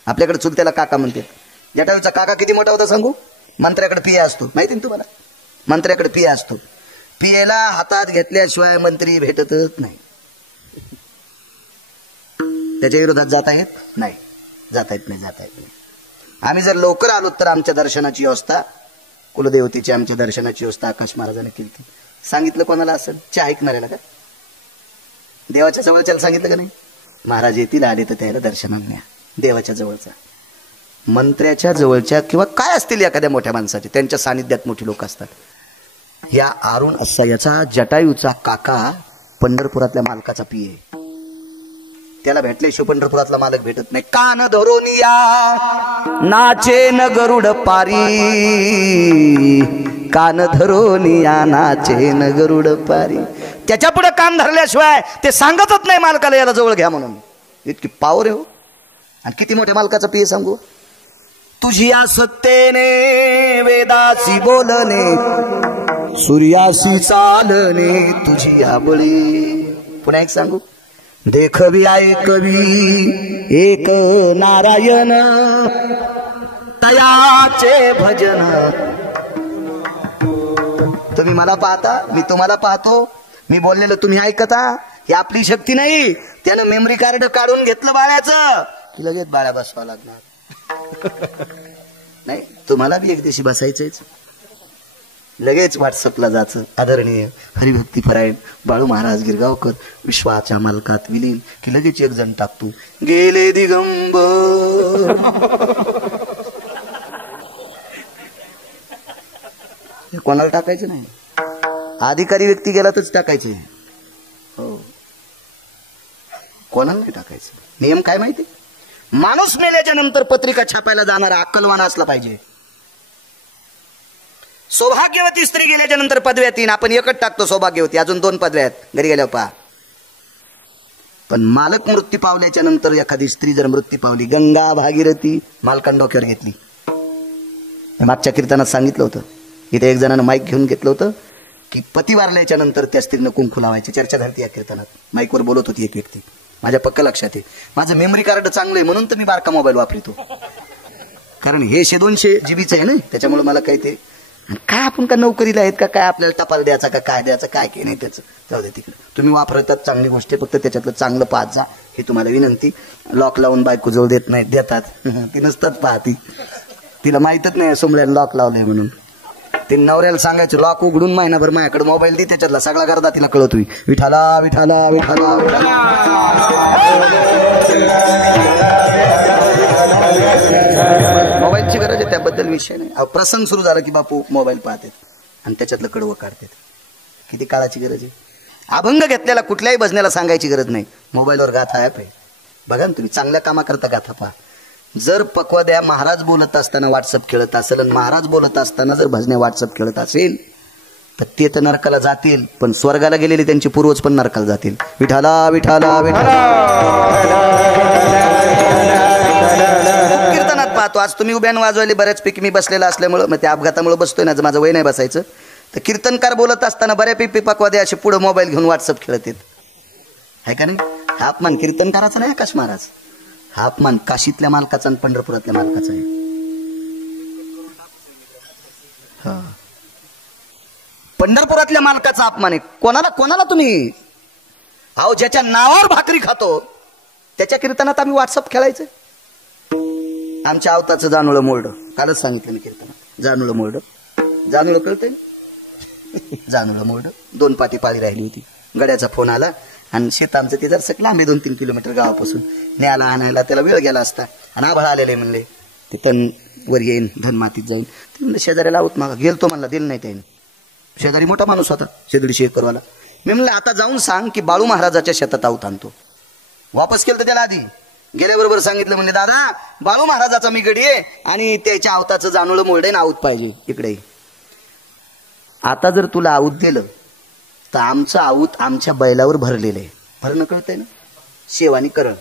आपल्याकडे चुलत्याला काका म्हणते. जटायूचा काका किती मोठा होता सांगू? मंत्र्याकडे पिया असतो, माहिती ना तुम्हाला? मंत्र्याकडे पिया असतो. पियेला हातात घेतल्याशिवाय मंत्री भेटतच नाही. त्याच्या विरोधात जाता येत नाही, जाता येत नाही, जाता येत नाही. आम्ही जर लवकर आलो तर आमच्या दर्शनाची व्यवस्था, कुलदेवतेची आमच्या दर्शनाची व्यवस्था आकाश महाराजांनी केली. सांगितलं कोणाला असेल? चहा ऐकणाऱ्याला का? देवाच्या जवळच्याला सांगितलं का नाही? महाराज येतील, आले तर त्याला दर्शनाला न्या. देवाच्या जवळचा, मंत्र्याच्या जवळच्या किंवा काय असतील एखाद्या मोठ्या माणसाचे, त्यांच्या सानिध्यात मोठी लोक असतात. या अरुण असा याचा जटायूचा काका पंढरपुरातल्या मालकाचा पिये. त्याला भेटल्याशिवाय पंढरपुरातला मालक भेटत नाही. कान धरून या नाचे न गरुड पारी, कान धरून या नाचे न गरुड पारी. त्याच्या पुढे कान धरल्याशिवाय ते सांगतच नाही मालकाला याला जवळ घ्या म्हणून. इतकी पावर आहे हो. आणि किती मोठ्या मालकाचा पिये सांगू? तुझिया सत्तेने वेदासी बोलणे, सूर्यासी चालणे, तुझिया बळी. पुन्हा एक सांगू? देखवी ऐकवी एक नारायण, तयाचे भजन. तुम्ही मला पाहता, मी तुम्हाला पाहतो, मी बोललेलं तुम्ही ऐकता. ही आपली शक्ती नाही. त्यानं मेमरी कार्ड काढून घेतलं बाळ्याचं की लगेच बाळ्या बसवा लागणार. नाही, तुम्हाला बी एक दिवशी बसायचंच. लगेच व्हॉट्सअपला जायचं. आदरणीय हरिभक्ती परायण बाळू महाराज गिरगावकर विश्वाच्या मालकात विलीन की लगेच एक जण टाकतो, गेले दिगंबर. कोणाला टाकायचं नाही. अधिकारी व्यक्ती गेला तरच टाकायचे. हो, कोणाला नाही टाकायचं. नियम काय माहिती? माणूस मेल्याच्या नंतर पत्रिका छापायला जाणारा अक्कलवान असला पाहिजे. सौभाग्यवती स्त्री गेल्याच्या नंतर पदव्या 3, आपण एकच टाकतो सौभाग्यवती, अजून 2 पदव्या आहेत घरी गेल्यावर पहा. पण मालक मृत्यू पावल्याच्या नंतर एखादी स्त्री जर मृत्यू पावली, गंगा भागीरथी मालकान डोक्यावर घेतली. मागच्या कीर्तनात सांगितलं होतं, इथे एक जणांना माईक घेऊन घेतलं होतं की पती वारल्याच्या नंतर त्या स्त्रीनं कुंकू लावायची. चर्चा झाली या कीर्तनात, माईकवर बोलत होती एक व्यक्ती. माझ्या पक्क लक्षात आहे. माझं मेमरी कार्ड चांगलं आहे म्हणून तर मी बारका मोबाईल वापरतो, कारण हे 100-200 जीबीचं आहे ना, त्याच्यामुळे मला काही ते काय आपण का नोकरीला आहेत का काय, आपल्याला टपाल द्यायचा का काय द्यायचं काय की नाही त्याचं जाऊ दे तिकडे. तुम्ही वापरतात चांगली गोष्ट आहे, फक्त त्याच्यातलं चांगलं पाहत जा ही तुम्हाला विनंती. लॉक लावून बायको जवळ देत नाही, देतात ती नसतात पाहती, तिला माहीतच नाही सोमल्याला लॉक लावलंय म्हणून. ते नवऱ्याला सांगायचं लॉक उघडून महिनाभर माझ्याकडे मोबाईल दे, त्याच्यातला सगळा करता तिला कळत होई विठाला विठाला विठाला विठाला. मोबाईलची गरज आहे त्याबद्दल विषय नाही. प्रसंग सुरू झाला की बापू मोबाईल पाहतात आणि त्याच्यातलं कडवं काढतात. किती काळाची गरज आहे. अभंग घेतलेला कुठल्याही भजनेला सांगायची गरज नाही. मोबाईलवर गाथा ऍप आहे, बघा ना तुम्ही, चांगल्या कामाकरता गाथा पहा. जर पक्वाद्या महाराज बोलत असताना व्हॉट्सअप खेळत असेल आणि महाराज बोलत असताना जर भजने व्हॉट्सअप खेळत असेल तर ते तर नरकाला जातील, पण स्वर्गाला गेलेले त्यांचे पूर्वज पण नरकाला जातील. विठाला विठाला विठाला कीर्तनात पाहतो. आज तुम्ही उभ्यान वाजवायला बऱ्याचपैकी मी बसलेला असल्यामुळं, मग त्या अपघातामुळे बसतोय ना, माझं वय नाही बसायचं. तर कीर्तनकार बोलत असताना बऱ्यापैकी पक्वाद्या असे पुढे मोबाईल घेऊन व्हॉट्सअप खेळत आहेत, आहे का नाही? हा अपमान कीर्तनकाराचा नाही, आकाश महाराज. हा अपमान काशीतल्या मालकाचा आणि पंढरपुरातल्या मालकाचा आहे. पंढरपुरातल्या मालकाचा अपमान आहे. कोणाला कोणाला तुम्ही, अहो ज्याच्या नावावर भाकरी खातो त्याच्या कीर्तनात आम्ही व्हॉट्सअप खेळायचं. आमच्या आवताचं जानोळं मोरडं, कालच सांगितलं मी कीर्तनात. जानोळं मोरडं, जानोळं कळतंय? जानोळं मोरडं 2 पाटी पाळी राहिली होती. गड्याचा फोन आला आणि शेत आमचं ते जर सकलं आम्ही 2-3 किलोमीटर गावापासून, न्यायला आणायला त्याला वेळ गेला असता. आणि आभाळ आलेले म्हणले ते तण वर येईन, धन मातीत जाईन. ते म्हणलं शेजाऱ्याला आहोत मागा, गेलतो म्हणला, दिलं नाही त्याने. शेजारी मोठा माणूस होता, 150 एकरवाला. मी म्हणलं आता जाऊन सांग की बाळू महाराजाच्या शेतात आऊत आणतो. वापस केलं तर त्याला आधी गेल्याबरोबर सांगितलं, म्हणले दादा बाळू महाराजाचा मी गडी आहे आणि त्याच्या आवताचं जानोळं मोरडे ना आऊत पाहिजे इकडे. आता जर तुला आऊत दिलं तर आमचं आऊत आमच्या बैलावर भरलेलं आहे. भरणं कळतंय ना, शेवानी करण.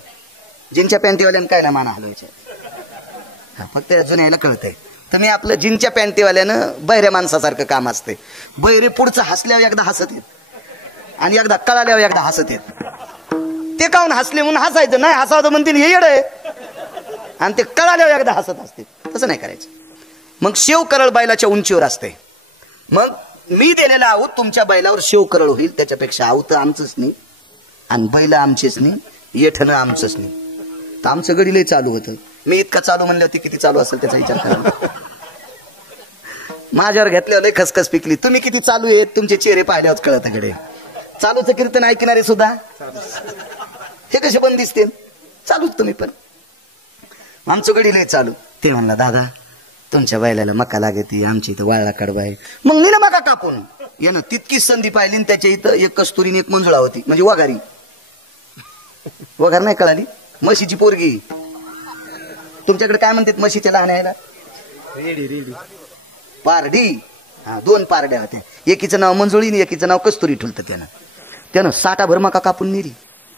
जिनच्या पॅन्टीवाल्यानं काय ना माना हलवायच्या, फक्त जुन्याला कळतंय. तर मी आपलं जिनच्या पॅन्टीवाल्यानं बहिऱ्या माणसासारखं काम असते. बहिरे पुढचं हसल्यावर एकदा हसत येत आणि एकदा कळाल्यावर एकदा हसत येत. ते काऊन हसले म्हणून हसायचं नाही, हसावं म्हणतील हे येड आहे, आणि ते कळाल्यावर एकदा हसत असते. तसं नाही करायचं. मग शेव करळ बैलाच्या उंचीवर असते. मग मी दिलेला आऊत तुमच्या बैलावर शेव करळ होईल, त्याच्यापेक्षा आऊत आमचंच नाही आणि बैल आमचेच नाही, येठणं आमचंच नाही. तर आमचं गडी लय चालू होतं. मी इतका चालू म्हणलं होती, किती चालू असेल त्याचा विचार करा. माझ्यावर घेतल्यावर लय खसखस पिकली. तुम्ही किती चालू आहेत तुमचे चेहरे पाहिल्यावर कळत. कडे चालूचं कीर्तन ऐकणारे सुद्धा हे कसे पण दिसते, चालूच तुम्ही पण. आमचं गडी लय चालू. ते म्हणला दादा तुमच्या बैलाला मका लागते, आमची इथं वाळला कडबा आहे. मग मी ना मका कापून येणं तितकीच संधी पाहिली. त्याच्या इथं एक कस्तुरी एक मंजुळा होती, म्हणजे वगारी. वगार नाही कळाली, म्हशीची पोरगी. तुमच्याकडे काय म्हणतात म्हशीच्या लहान्याला? पारडी. हा 2 पारड्या होत्या, एकीचं नाव मंजुळी आणि एकीचं नाव कस्तुरी ठुलतं. त्यानं 60 भर मका कापून नेली.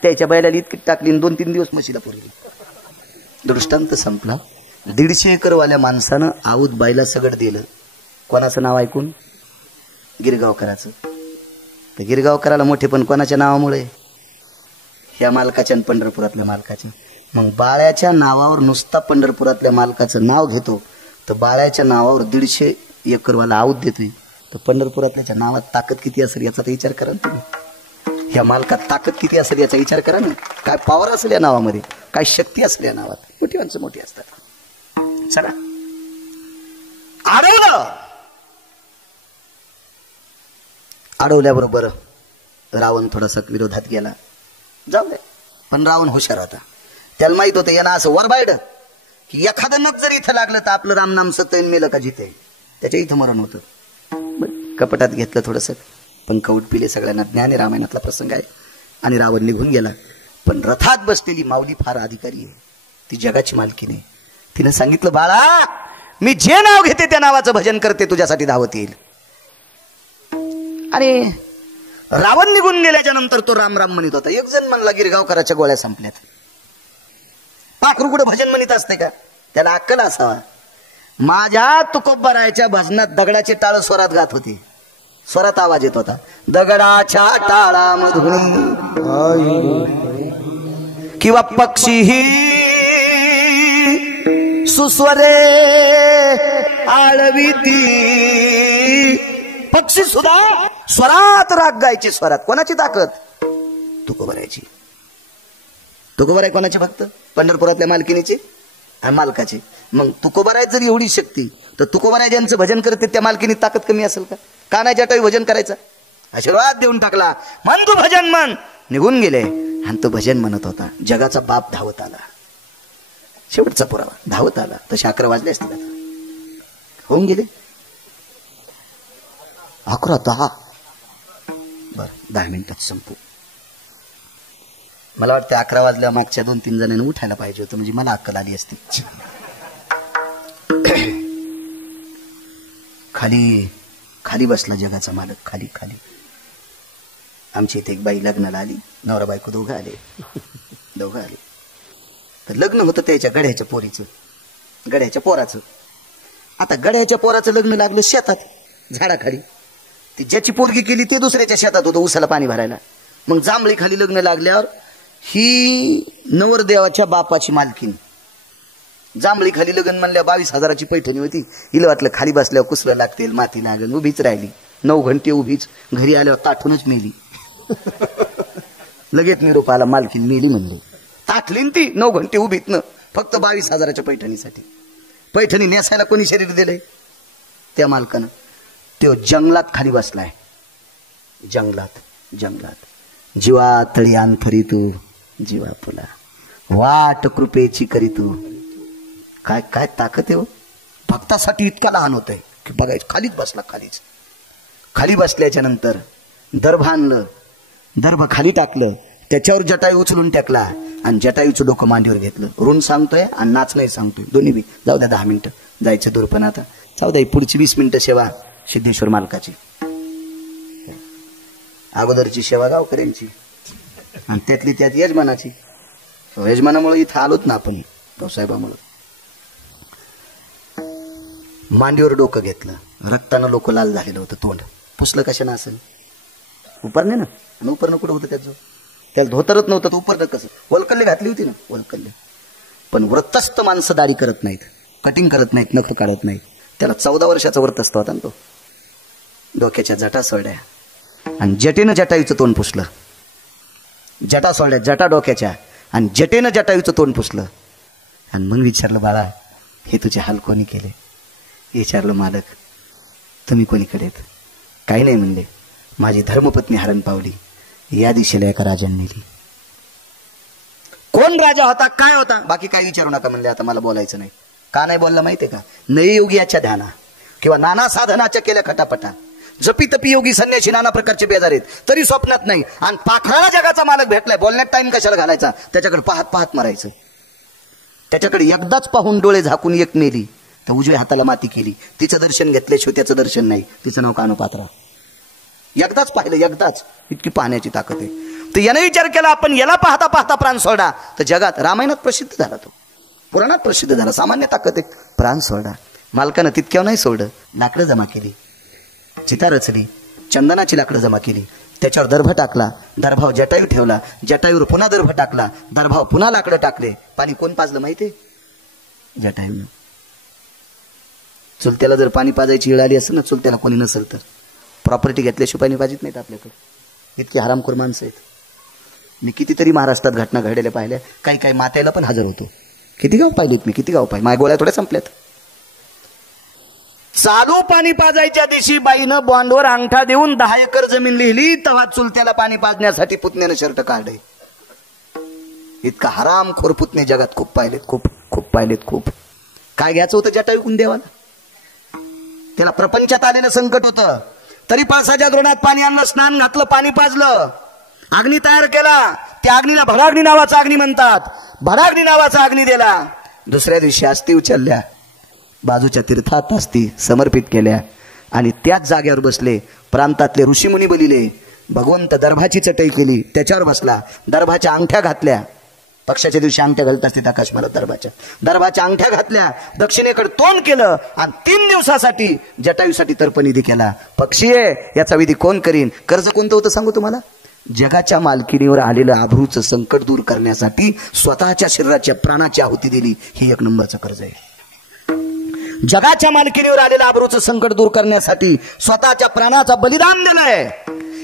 त्याच्या बैलाला इतकी टाकली, 2-3 दिवस म्हशीला पोरगी. दृष्टांत संपला. 150 एकरवाल्या माणसानं आऊत बाईला सगळं दिलं. कोणाचं नाव ऐकून? गिरगावकराचं. तर गिरगावकराला मोठे पण कोणाच्या नावामुळे? ह्या मालकाच्या आणि पंढरपुरातल्या मालकाच्या. मग बाळ्याच्या नावावर नुसता पंढरपुरातल्या मालकाचं नाव घेतो, तर बाळ्याच्या नावावर 150 एकरवाला आऊत देतोय. तर पंढरपुरातल्याच्या नावात ताकद किती असेल याचा विचार करा ना तुम्ही. ह्या मालकात ताकद किती असेल याचा विचार करा ना. काय पॉवर असेल या नावामध्ये, काय शक्ती असेल या नावात. मोठी माणसं मोठी असतात. चला अडवलं. अडवल्याबरोबर रावण थोडासा विरोधात गेला. जाऊ दे, पण रावण हुशार होता. त्याला माहित होतं यांना असं वर बायड की एखादं नग जर इथं लागलं तर आपलं रामनाम सत्यन मेलं का जिथे, त्याच्या इथं मरण होतं. कपटात घेतलं थोडंसं, पण कौट पिले. सगळ्यांना ज्ञान आहे, रामायणातला प्रसंग आहे. आणि रावण निघून गेला. पण रथात बसलेली माऊली फार अधिकारी आहे, ती जगाची मालकीण आहे. तिनं सांगितलं, बाळा मी जे नाव घेते त्या नावाचं भजन करते, तुझ्यासाठी धावत येईल. आणि रावण निघून गेल्याच्या नंतर तो राम राम म्हणत होता. एक जण म्हणला, गिरगावकराच्या गोळ्या संपल्यात. पाखरू कुठे भजन म्हणत असते का? त्याला अक्कल असावा. माझ्या तुकोबरायच्या भजनात दगडाचे टाळ स्वरात गात होते, स्वरात आवाज येत होता. दगडाच्या टाळामधून किंवा पक्षीही सुस्वरे आळविती. पक्षी सुद्धा स्वरात राग गायचे. स्वरात कोणाची ताकद? तुकोबरायची. तुकोबराय कोणाचे भक्त? पंढरपुरातल्या मालकिनीची आणि मालकाची. मग तुकोबराय जर एवढी शक्ती, तर तुकोबराय ज्यांचं भजन करते त्या मालकीनी ताकद कमी असेल का? का नाही जटायू भजन करायचं? आशीर्वाद देऊन टाकला, म्हण तू भजन म्हण. निघून गेले. आणि तो भजन म्हणत होता. जगाचा बाप धावत आला, शेवटचा पुरावा धावत आला. तसे 11 वाजले असतील, होऊन गेले 11, 10. बरं 10 मिनिटात संपू. मला वाटतं 11 वाजल्या मागच्या 2-3 जणांनी उठायला पाहिजे होतं, म्हणजे मला अक्कल आली असती. खाली खाली बसला जगाचा मालक. खाली खाली. आमची इथे एक बाई लग्नाला आली, नवरा बायको दोघं आले. तर लग्न होतं त्याच्या गड्याच्या पोरीचं, गड्याच्या पोराचं. आता गड्याच्या पोराचं लग्न लागलं शेतात, झाडाखाली. ती ज्याची पोरगी केली ते दुसऱ्याच्या शेतात होतं उसाला पाणी भरायला. मग जांभळी खाली लग्न लागल्यावर ही नवरदेवाच्या बापाची मालकीन. जांभळी खाली लग्न म्हणल्या 22,000ची पैठणी होती. हिला वाटलं खाली बसल्यावर कुसलं लागतील, माती लागेल. उभीच राहिली 9 घंटे उभीच. घरी आल्यावर ताठूनच मेली. लगेच निरोप आला, मालकीन मेली म्हणली. ताठलीन ती 9 घंटे उभीत न, फक्त 22,000च्या पैठणीसाठी. पैठणी नेसायला कोणी शरीर दिलंय? त्या मालकानं. तो जंगलात खाली बसलाय, जंगलात. जीवा तळी अंथरी तू, जीवा फुला वाट कृपेची करी तू. काय काय ताकद आहे हो. भक्तासाठी इतका लहान होतंय की बघायचं. खालीच बसला. खाली बसल्याच्या नंतर दर्भ आणलं, दर्भ खाली टाकलं, त्याच्यावर जटायू उचलून टाकला आणि जटायूचं डोकं मांडीवर घेतलं. ऋण सांगतोय आणि नाच नाही सांगतोय, दोन्ही बी. जाऊ द्या 10 मिनिटं जायचं दूर, पण आता जाऊ द्या. पुढची 20 मिनिटं सेवा सिद्धेश्वर मालकाची, अगोदरची सेवा गावकऱ्यांची, आणि त्यातली त्यात यजमानाची. यजमानामुळे इथं आलोत ना आपण, भाऊसाहेबामुळे. मांडीवर डोकं घेतलं, रक्तानं लोक लाल झालेलं होतं. तोंड पुसलं कशानं असेल? उपरणे ना. आणि उपरणं कुठं होतं त्याचं? त्याला धोतरत नव्हतं, तर उपरणं कसं? वलकल्ले घातली होती ना, वलकल्ले. पण व्रतस्थ माणसं दाढी करत नाहीत, कटिंग करत नाहीत, नख काढत नाहीत. त्याला 14 वर्षाचा व्रतस्थ होता ना तो. डोक्याच्या जटा सोडल्या आणि जटेनं जटायूचं तोंड पुसलं. जटा सोडल्या, जटा डोक्याच्या, आणि जटेनं जटायूचं तोंड पुसलं. आणि मग विचारलं, बाळा हे तुझे हाल कोणी केले? विचारलं, मालक तुम्ही कोणीकडे आहेत? काही नाही म्हणले, माझी धर्मपत्नी हरण पावली, या दिशेला एका राजाने नेली. कोण राजा होता, काय होता, बाकी काय विचारू नका म्हणले. आता मला बोलायचं नाही. का नाही बोलला माहितीये का? नययोगियाच्या ध्याना किंवा नाना साधनाच्या केल्या खटापटा. जपी तपी योगी संन्यासी नाना प्रकारचे बेजार आहेत, तरी स्वप्नात नाही. आणि पाखराला जगाचा मालक भेटलाय, बोलण्यात टाइम कशाला घालायचा? त्याच्याकडे पाहत पाहत मरायचं. त्याच्याकडे एकदाच पाहून डोळे झाकून एक मेली, तर उजव्या हाताला माती केली. तिचं दर्शन घेतल्याशिवाय त्याचं दर्शन नाही. तिचं नाव कानोपात्रा. एकदाच पाहिलं, एकदाच. इतकी पाहण्याची ताकद आहे. तर याने विचार केला, आपण याला पाहता पाहता प्राण सोडा. तर जगात रामायणात प्रसिद्ध झाला, तो पुराणात प्रसिद्ध झाला. सामान्य ताकद आहे, प्राण सोडा. मालकानं तितक्यावर नाही सोडलं. लाकडं जमा केली, चिता रचली, चंदनाची लाकडं जमा केली, त्याच्यावर दर्भ टाकला, दर्भावर जटायू ठेवला, जटायूवर पुन्हा दर्भ टाकला, दर्भावर पुन्हा लाकडं टाकले. पाणी कोण पाजलं माहितीये? जटायूनं. चुलत्याला जर पाणी पाजायची वेळ आली असेल ना, चुलत्याला कोणी नसेल तर प्रॉपर्टी घेतल्याशिवाय पाणी पाजित नाहीत आपल्याकडे. इतकी हरामखोर माणसं आहेत. मी कितीतरी महाराष्ट्रात घटना घडलेल्या पाहिल्या. काही काही मात्याला पण हजर होतो. किती गाव पाहिलेत मी, किती गाव पाहिले. माझ्या गोळ्या थोड्या संपल्यात. चालू पाणी पाजायच्या दिवशी बाईनं बॉन्डवर अंगठा देऊन 10 एकर जमीन लिहिली, तेव्हा चुलत्याला पाणी पाजण्यासाठी पुतण्यानं शर्ट काढले. इतका हरामखोर पुतणे जगात खूप पाहिलेत, खूप खूप पाहिलेत, खूप. काय घ्यायचं होतं जटायूकून देवाला? त्याला प्रपंचात आलेलं संकट होतं. तरी पळसाच्या द्रोणात पाणी आणलं, स्नान घातलं, पाणी पाजलं, अग्नी तयार केला. त्या अग्नीला भडाग्नी नावाचा अग्नी म्हणतात. भडाग्नी नावाचा अग्नी दिला. दुसऱ्या दिवशी अस्थी उचलल्या, बाजूच्या तीर्थात अस्थी समर्पित केल्या आणि त्याच जागेवर बसले. प्रांतातले ऋषीमुनी बोलिले. भगवंत दर्भाची चटई केली, त्याच्यावर बसला. दर्भाच्या अंगठ्या घातल्या. पक्षाच्या दिवशी अंगठ्या घालत असते आकाश मला दर्भाच्या अंगठ्या घातल्या. दक्षिणेकडे तोंड केलं आणि 3 दिवसासाठी जटायूसाठी तर्पणिधी केला. पक्षी आहे याचा विधी कोण करीन? कर्ज कोणतं होतं सांगू तुम्हाला? जगाच्या मालकीणीवर आलेलं आभरूचं संकट दूर करण्यासाठी स्वतःच्या शरीराच्या प्राणाची आहुती दिली. ही 1 नंबरचं कर्ज आहे. जगाच्या मालकीणीवर आलेलं आभरूचं संकट दूर करण्यासाठी स्वतःच्या प्राणाचा बलिदान दिलंय.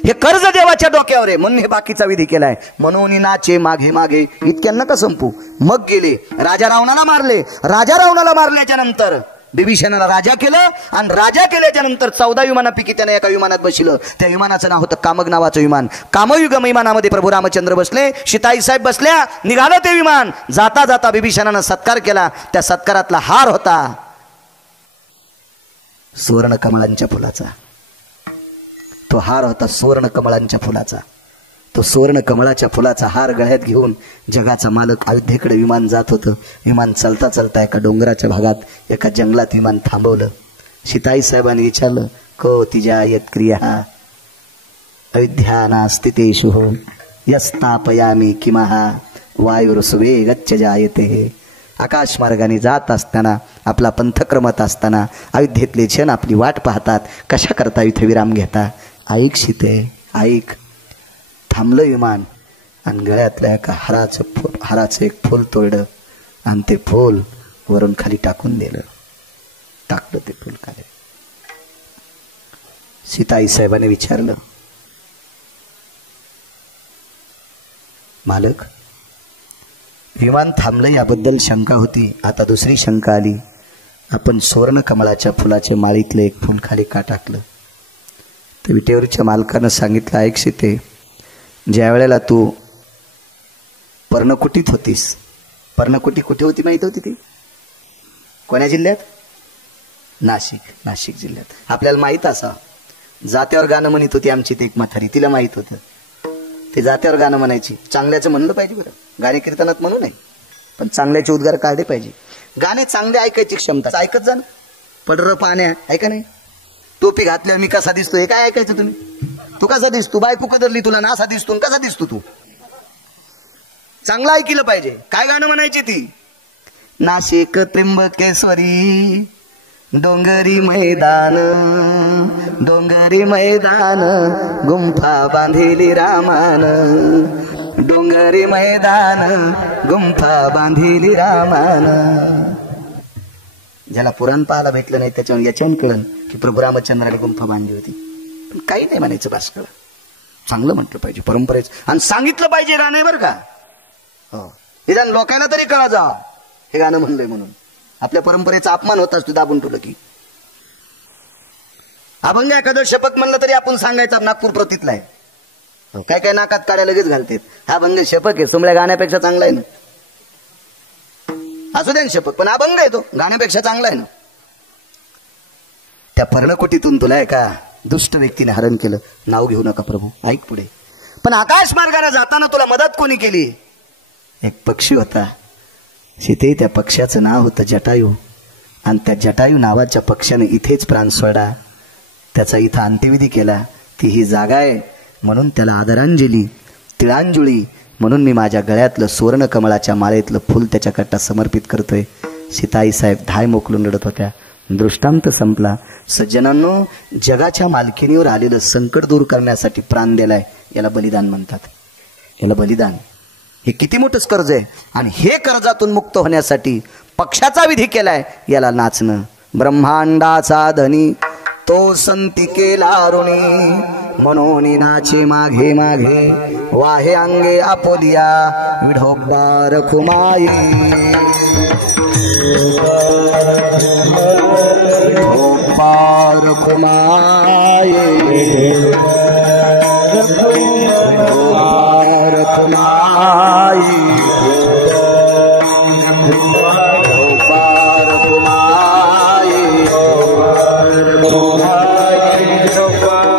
हे कर्ज देवाच्या डोक्यावर आहे म्हणून हे बाकीचा विधी केलाय. म्हणून नाचे मागे मागे इतक्या नका संपू. मग गेले राजा रावणाला मारले. राजा रावणाला मारल्याच्या नंतर बिभीषणाला राजा केलं आणि राजा केल्याच्या नंतर 14 विमानापैकी त्याने एका विमानात बसलं. त्या विमानाचं नाव होतं कामग नावाचं विमान. कामयुग विमानामध्ये प्रभू रामचंद्र बसले, सीताई साहेब बसल्या. निघालं ते विमान. जाता जाता बिभीषणानं सत्कार केला. त्या सत्कारातला हार होता सुवर्ण कमळांच्या फुलाचा. तो हार होता सुवर्ण कमळांच्या फुलाचा. तो सुवर्ण कमळाच्या फुलाचा हार गळ्यात घेऊन जगाचा मालक अयोध्येकडे विमान जात होतं. विमान चलता चलता एका डोंगराच्या भागात एका जंगलात विमान थांबवलं. सीताई साहेबांनी विचारलं, को तिजा यत क्रिया अयोध्या नास्तितेषु यस्तापयामी किमहा वायुरुसवे गच्छ जायते. आकाश मार्गाने जात असताना, आपला पंथक्रमत असताना अयोध्येतले जन आपली वाट पाहतात. कशा करता इथे विराम घेता? ऐक सीते ऐक. थांबलं विमान आणि गळ्यातल्या एका हाराचं एक फूल तोडलं आणि ते फूल वरून खाली टाकून दिलं. टाकलं ते फूल खाली. सीताई साहेबांनी विचारलं, मालक विमान थांबलं याबद्दल शंका होती, आता दुसरी शंका आली. आपण सुवर्ण कमळाच्या फुलाच्या माळीतलं एक फूल खाली का टाकलं? तर विटेवरच्या मालकानं सांगितलं, ऐक सीते, ज्या वेळेला तू पर्णकुटीत होतीस, पर्णकुटी कुठे होती माहिती होती ती? कोण्या जिल्ह्यात? नाशिक जिल्ह्यात. आपल्याला माहित असा जात्यावर गाणं म्हणत होती आमची ते एक म्हातारी, तिला माहित होतं ते जात्यावर गाणं म्हणायची. चांगल्याचं म्हणलं पाहिजे बरं, गाणे कीर्तनात म्हणू नये, पण चांगल्याचे उद्गार काढले पाहिजे. गाणे चांगले ऐकायची क्षमता, ऐकत जा ना. पडर पाण्या ऐका नाही, टोपी घातल्यावर मी कसा दिसतो हे काय ऐकायचं तुम्ही? तू कसा दिसतो? बायको कदरली तुला ना, असा दिसतो कसा दिसतो तू? चांगलं ऐकलं पाहिजे. काय गाणं म्हणायची ती? नाशिक त्र्यंबकेश्वरी डोंगरी मैदान, डोंगरी मैदान गुंफा बांधिली रामान, डोंगरी मैदान गुंफा बांधिली रामान. ज्याला पुराण पाहायला भेटलं नाही त्याच्यावर याच्यावर कळलं की प्रभू रामचंद्राने गुंफा बांधली होती. पण काही नाही म्हणायचं, भास्कर चांगलं म्हटलं पाहिजे परंपरेच, आणि सांगितलं पाहिजे गाणं बरं का. हो, निदान लोकांना तरी कळा जा हे गाणं म्हणलंय म्हणून. आपल्या परंपरेचा अपमान होताच तू दाबून ठेवलं की. अभंग एखादं शपथ म्हणलं तरी आपण सांगायचं नागपूर प्रतीतला आहे. काय काय नाकात काड्या लगेच घालतात. हा अभंग शपथ आहे, सुमल्या गाण्यापेक्षा चांगला आहे ना. असू द्या शपथ, पण अभंग आहे तो गाण्यापेक्षा चांगला आहे ना. त्या पर्णकुटीतून तुला एका दुष्ट व्यक्तीने हरण केलं. नाव घेऊ नका प्रभू, ऐक पुढे. पण आकाश मार्गाने जाताना तुला मदत कोणी केली? एक पक्षी होता सीते, त्या पक्ष्याचं नाव होतं जटायू. आणि त्या जटायू नावाच्या पक्ष्याने इथेच प्राण सोडला. त्याचा इथं अंत्यविधी केला. ती ही जागा आहे म्हणून त्याला आदरांजली, तिळांजुळी म्हणून मी माझ्या गळ्यातलं सुवर्ण कमळाच्या माळेतलं फूल त्याच्याकरता समर्पित करतोय. सीताई साहेब धाय मोकलून रडत होत्या. दृष्टांत संपला. सज्जनांनो, जगाच्या मालकीणीवर आलेलं संकट दूर करण्यासाठी प्राण दिलाय, याला बलिदान म्हणतात. याला बलिदान. हे किती मोठंच कर्ज आहे. आणि हे कर्जातून मुक्त होण्यासाठी पक्षाचा विधी केलाय, याला नाचणं. ब्रह्मांडाचा धनी तो संती केला ऋणी, म्हणून नाचे मागे मागे वाहे अंगे आपोलिया विढोबा रखुमाई, विढोबा रखुमाई, विढोबा रखुमाई, विढोबा रखुमाई.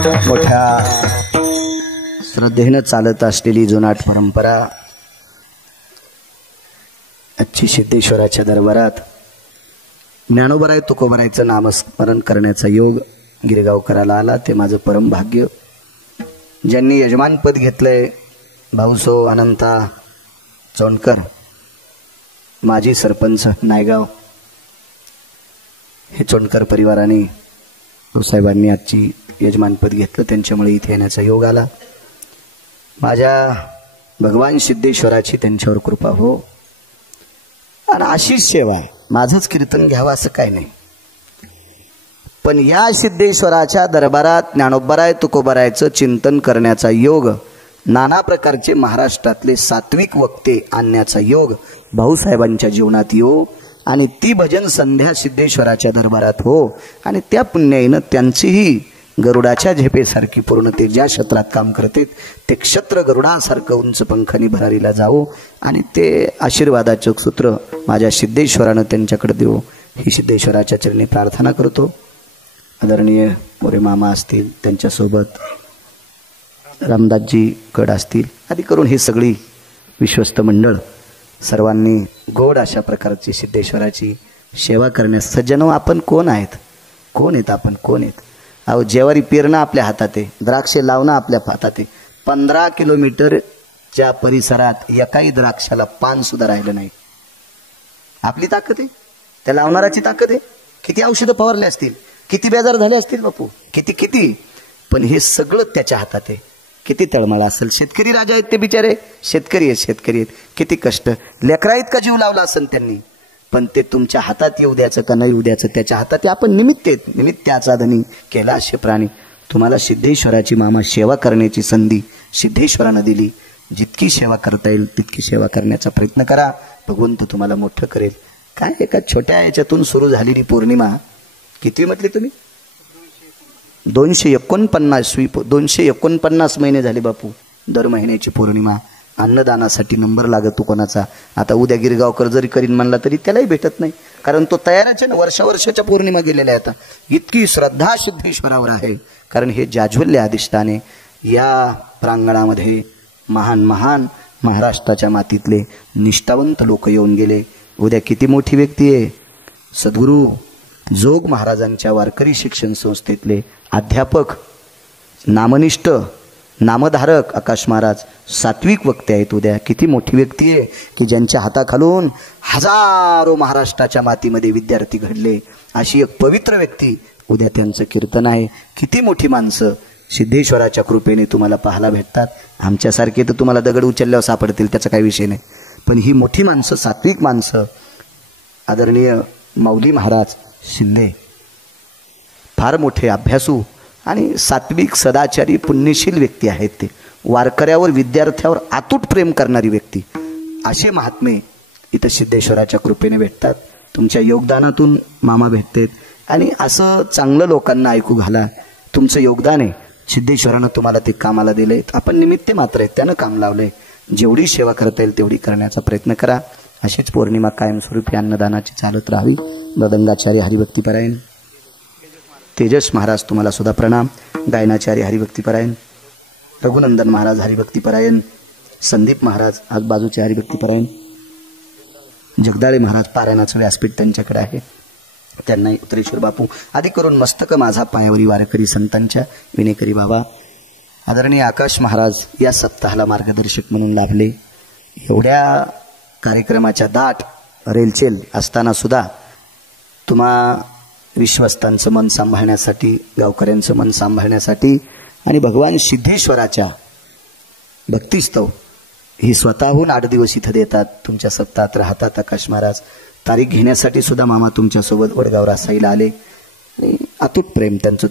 मोठ्या श्रद्धेनं चालत असलेली जुनाट परंपरा आजची सिद्धेश्वराच्या दरबारात ज्ञानोबराय तुकोबरायचं नामस्मरण करण्याचा योग गिरगावकराला आला. ते माझं परम भाग्य. ज्यांनी यजमानपद घेतलंय भाऊसो अनंता चोंडकर, माजी सरपंच नायगाव, हे चोंडकर परिवाराने साहेबांनी आजची यजमानपद घेतलं. त्यांच्यामुळे इथे येण्याचा योग आला. माझ्या भगवान सिद्धेश्वराची त्यांच्यावर कृपा हो. आणि अशीच सेवा आहे. माझंच कीर्तन घ्यावं असं काय नाही, पण या सिद्धेश्वराच्या दरबारात ज्ञानोबराय तुकोबरायचं चिंतन करण्याचा योग, नाना प्रकारचे महाराष्ट्रातले सात्विक वक्ते आणण्याचा योग भाऊसाहेबांच्या जीवनात येऊ आणि ती भजन संध्या सिद्धेश्वराच्या दरबारात हो. आणि त्या पुण्याईनं त्यांचीही गरुडाच्या झेपेसारखी पूर्ण ते ज्या क्षेत्रात काम करते ते क्षत्र गरुडासारखं उंच पंखानी भरारीला जावो आणि ते आशीर्वादाचं सूत्र माझ्या सिद्धेश्वरानं त्यांच्याकडे देऊ ही सिद्धेश्वराच्या चरणी प्रार्थना करतो. आदरणीय मोरे मामा असतील, त्यांच्यासोबत रामदासजी कड असतील, आदी करून ही सगळी विश्वस्त मंडळ सर्वांनी गोड अशा प्रकारची सिद्धेश्वराची सेवा करण्यास सज्जनो. आपण कोण आहेत? कोण आहेत आपण? कोण आहेत? अहो, जेवारी पेरणं आपल्या हातात आहे, द्राक्षे लावणं आपल्या हातात आहे. 15 किलोमीटरच्या परिसरात एकाही द्राक्षाला पान सुद्धा राहिलं नाही. आपली ताकद आहे, त्या लावणाराची ताकद आहे. किती औषधं फवारले असतील, किती बेजार झाले असतील बापू, किती, पण हे सगळं त्याच्या हातात आहे. किती तळमळ असेल. शेतकरी राजा आहेत ते बिचारे, शेतकरी आहेत. किती कष्ट, लेकरा इतका जीव लावला असेल त्यांनी, पण ते तुमच्या हातात येऊ द्यायचं का नाही येऊ द्यायचं त्याच्या हातात. आपण निमित्ताचा धनी केला असे प्राणी. तुम्हाला सिद्धेश्वराची मामा सेवा करण्याची संधी सिद्धेश्वरानं दिली. जितकी सेवा करता येईल तितकी सेवा करण्याचा प्रयत्न करा. भगवंत तुम्हाला मोठं करेल. काय एका छोट्या याच्यातून सुरू झालेली पौर्णिमा किती म्हटली तुम्ही? 249 महिने झाले बापू. दर महिन्याची पौर्णिमा अन्नदानासाठी नंबर लागतो कोणाचा. आता उद्या गिरगावकर जरी करीन म्हणला तरी त्यालाही भेटत नाही, कारण तो तयारच आहे ना. वर्षाच्या पौर्णिमा गेलेल्या आहेत. इतकी श्रद्धा सिद्धेश्वरावर आहे, कारण हे जाज्वल्य अधिष्ठाने या प्रांगणामध्ये महान महाराष्ट्राच्या मातीतले निष्ठावंत लोक येऊन गेले. उद्या किती मोठी व्यक्ती आहे. सद्गुरू जोग महाराजांच्या वारकरी शिक्षण संस्थेतले अध्यापक, नामनिष्ठ नामधारक आकाश महाराज सात्विक वक्ते आहेत. उद्या किती मोठी व्यक्ती आहे की ज्यांच्या हाताखालून हजारो महाराष्ट्राच्या मातीमध्ये विद्यार्थी घडले. अशी एक पवित्र व्यक्ती उद्या त्यांचं कीर्तन आहे. किती मोठी माणसं सिद्धेश्वराच्या कृपेने तुम्हाला पाहायला भेटतात. आमच्यासारखे तर तुम्हाला दगड उचलल्यावर सापडतील, त्याचा काही विषय नाही, पण ही मोठी माणसं, सात्विक माणसं. आदरणीय माऊली महाराज शिंदे फार मोठे अभ्यासू आणि सात्विक सदाचारी पुण्यशील व्यक्ती आहेत. ते वारकऱ्यावर, विद्यार्थ्यावर अतूट प्रेम करणारी व्यक्ती. असे महात्मे इथं सिद्धेश्वराच्या कृपेने भेटतात. तुमच्या योगदानातून मामा भेटतात आणि असं चांगलं लोकांना ऐकू घाला. तुमचं योगदान आहे. सिद्धेश्वरानं तुम्हाला ते कामाला दिलंय. आपण निमित्त मात्र आहेत, त्यानं काम लावलंय. जेवढी सेवा करता येईल तेवढी करण्याचा प्रयत्न करा. अशीच पौर्णिमा कायमस्वरूपी अन्नदानाची चालत राहावी. मृदंगाचार्य हरिभक्तीपरायण तेजस महाराज तुम्हाला सुद्धा प्रणाम. गायनाचार्य हरिभक्तीपरायण, रघुनंदन महाराज हरिभक्तीपरायण, संदीप महाराज आज बाजूचे हरिभक्तीपरायण, जगदाळे महाराज पारायणाचं व्यासपीठ त्यांच्याकडे आहे, त्यांना उत्तरेश्वर बापू आदी करून मस्तक माझा पायावरी वारकरी संतांच्या विनेकरी बाबा. आदरणीय आकाश महाराज या सप्ताहाला मार्गदर्शक म्हणून लाभले. एवढ्या कार्यक्रमाच्या दाट रेलचेल असताना सुद्धा तुम्हा विश्वस्तांचं मन सांभाळण्यासाठी, गावकऱ्यांचं मन सांभाळण्यासाठी आणि भगवान सिद्धेश्वराच्या भक्तिस्तव ही स्वतःहून 8 दिवस इथं देतात. तुमच्या सप्ताहात राहतात आकाश महाराज. तारीख घेण्यासाठी सुद्धा मामा तुमच्यासोबत वडगाव रासाईला आले. अतूट प्रेम त्यांचं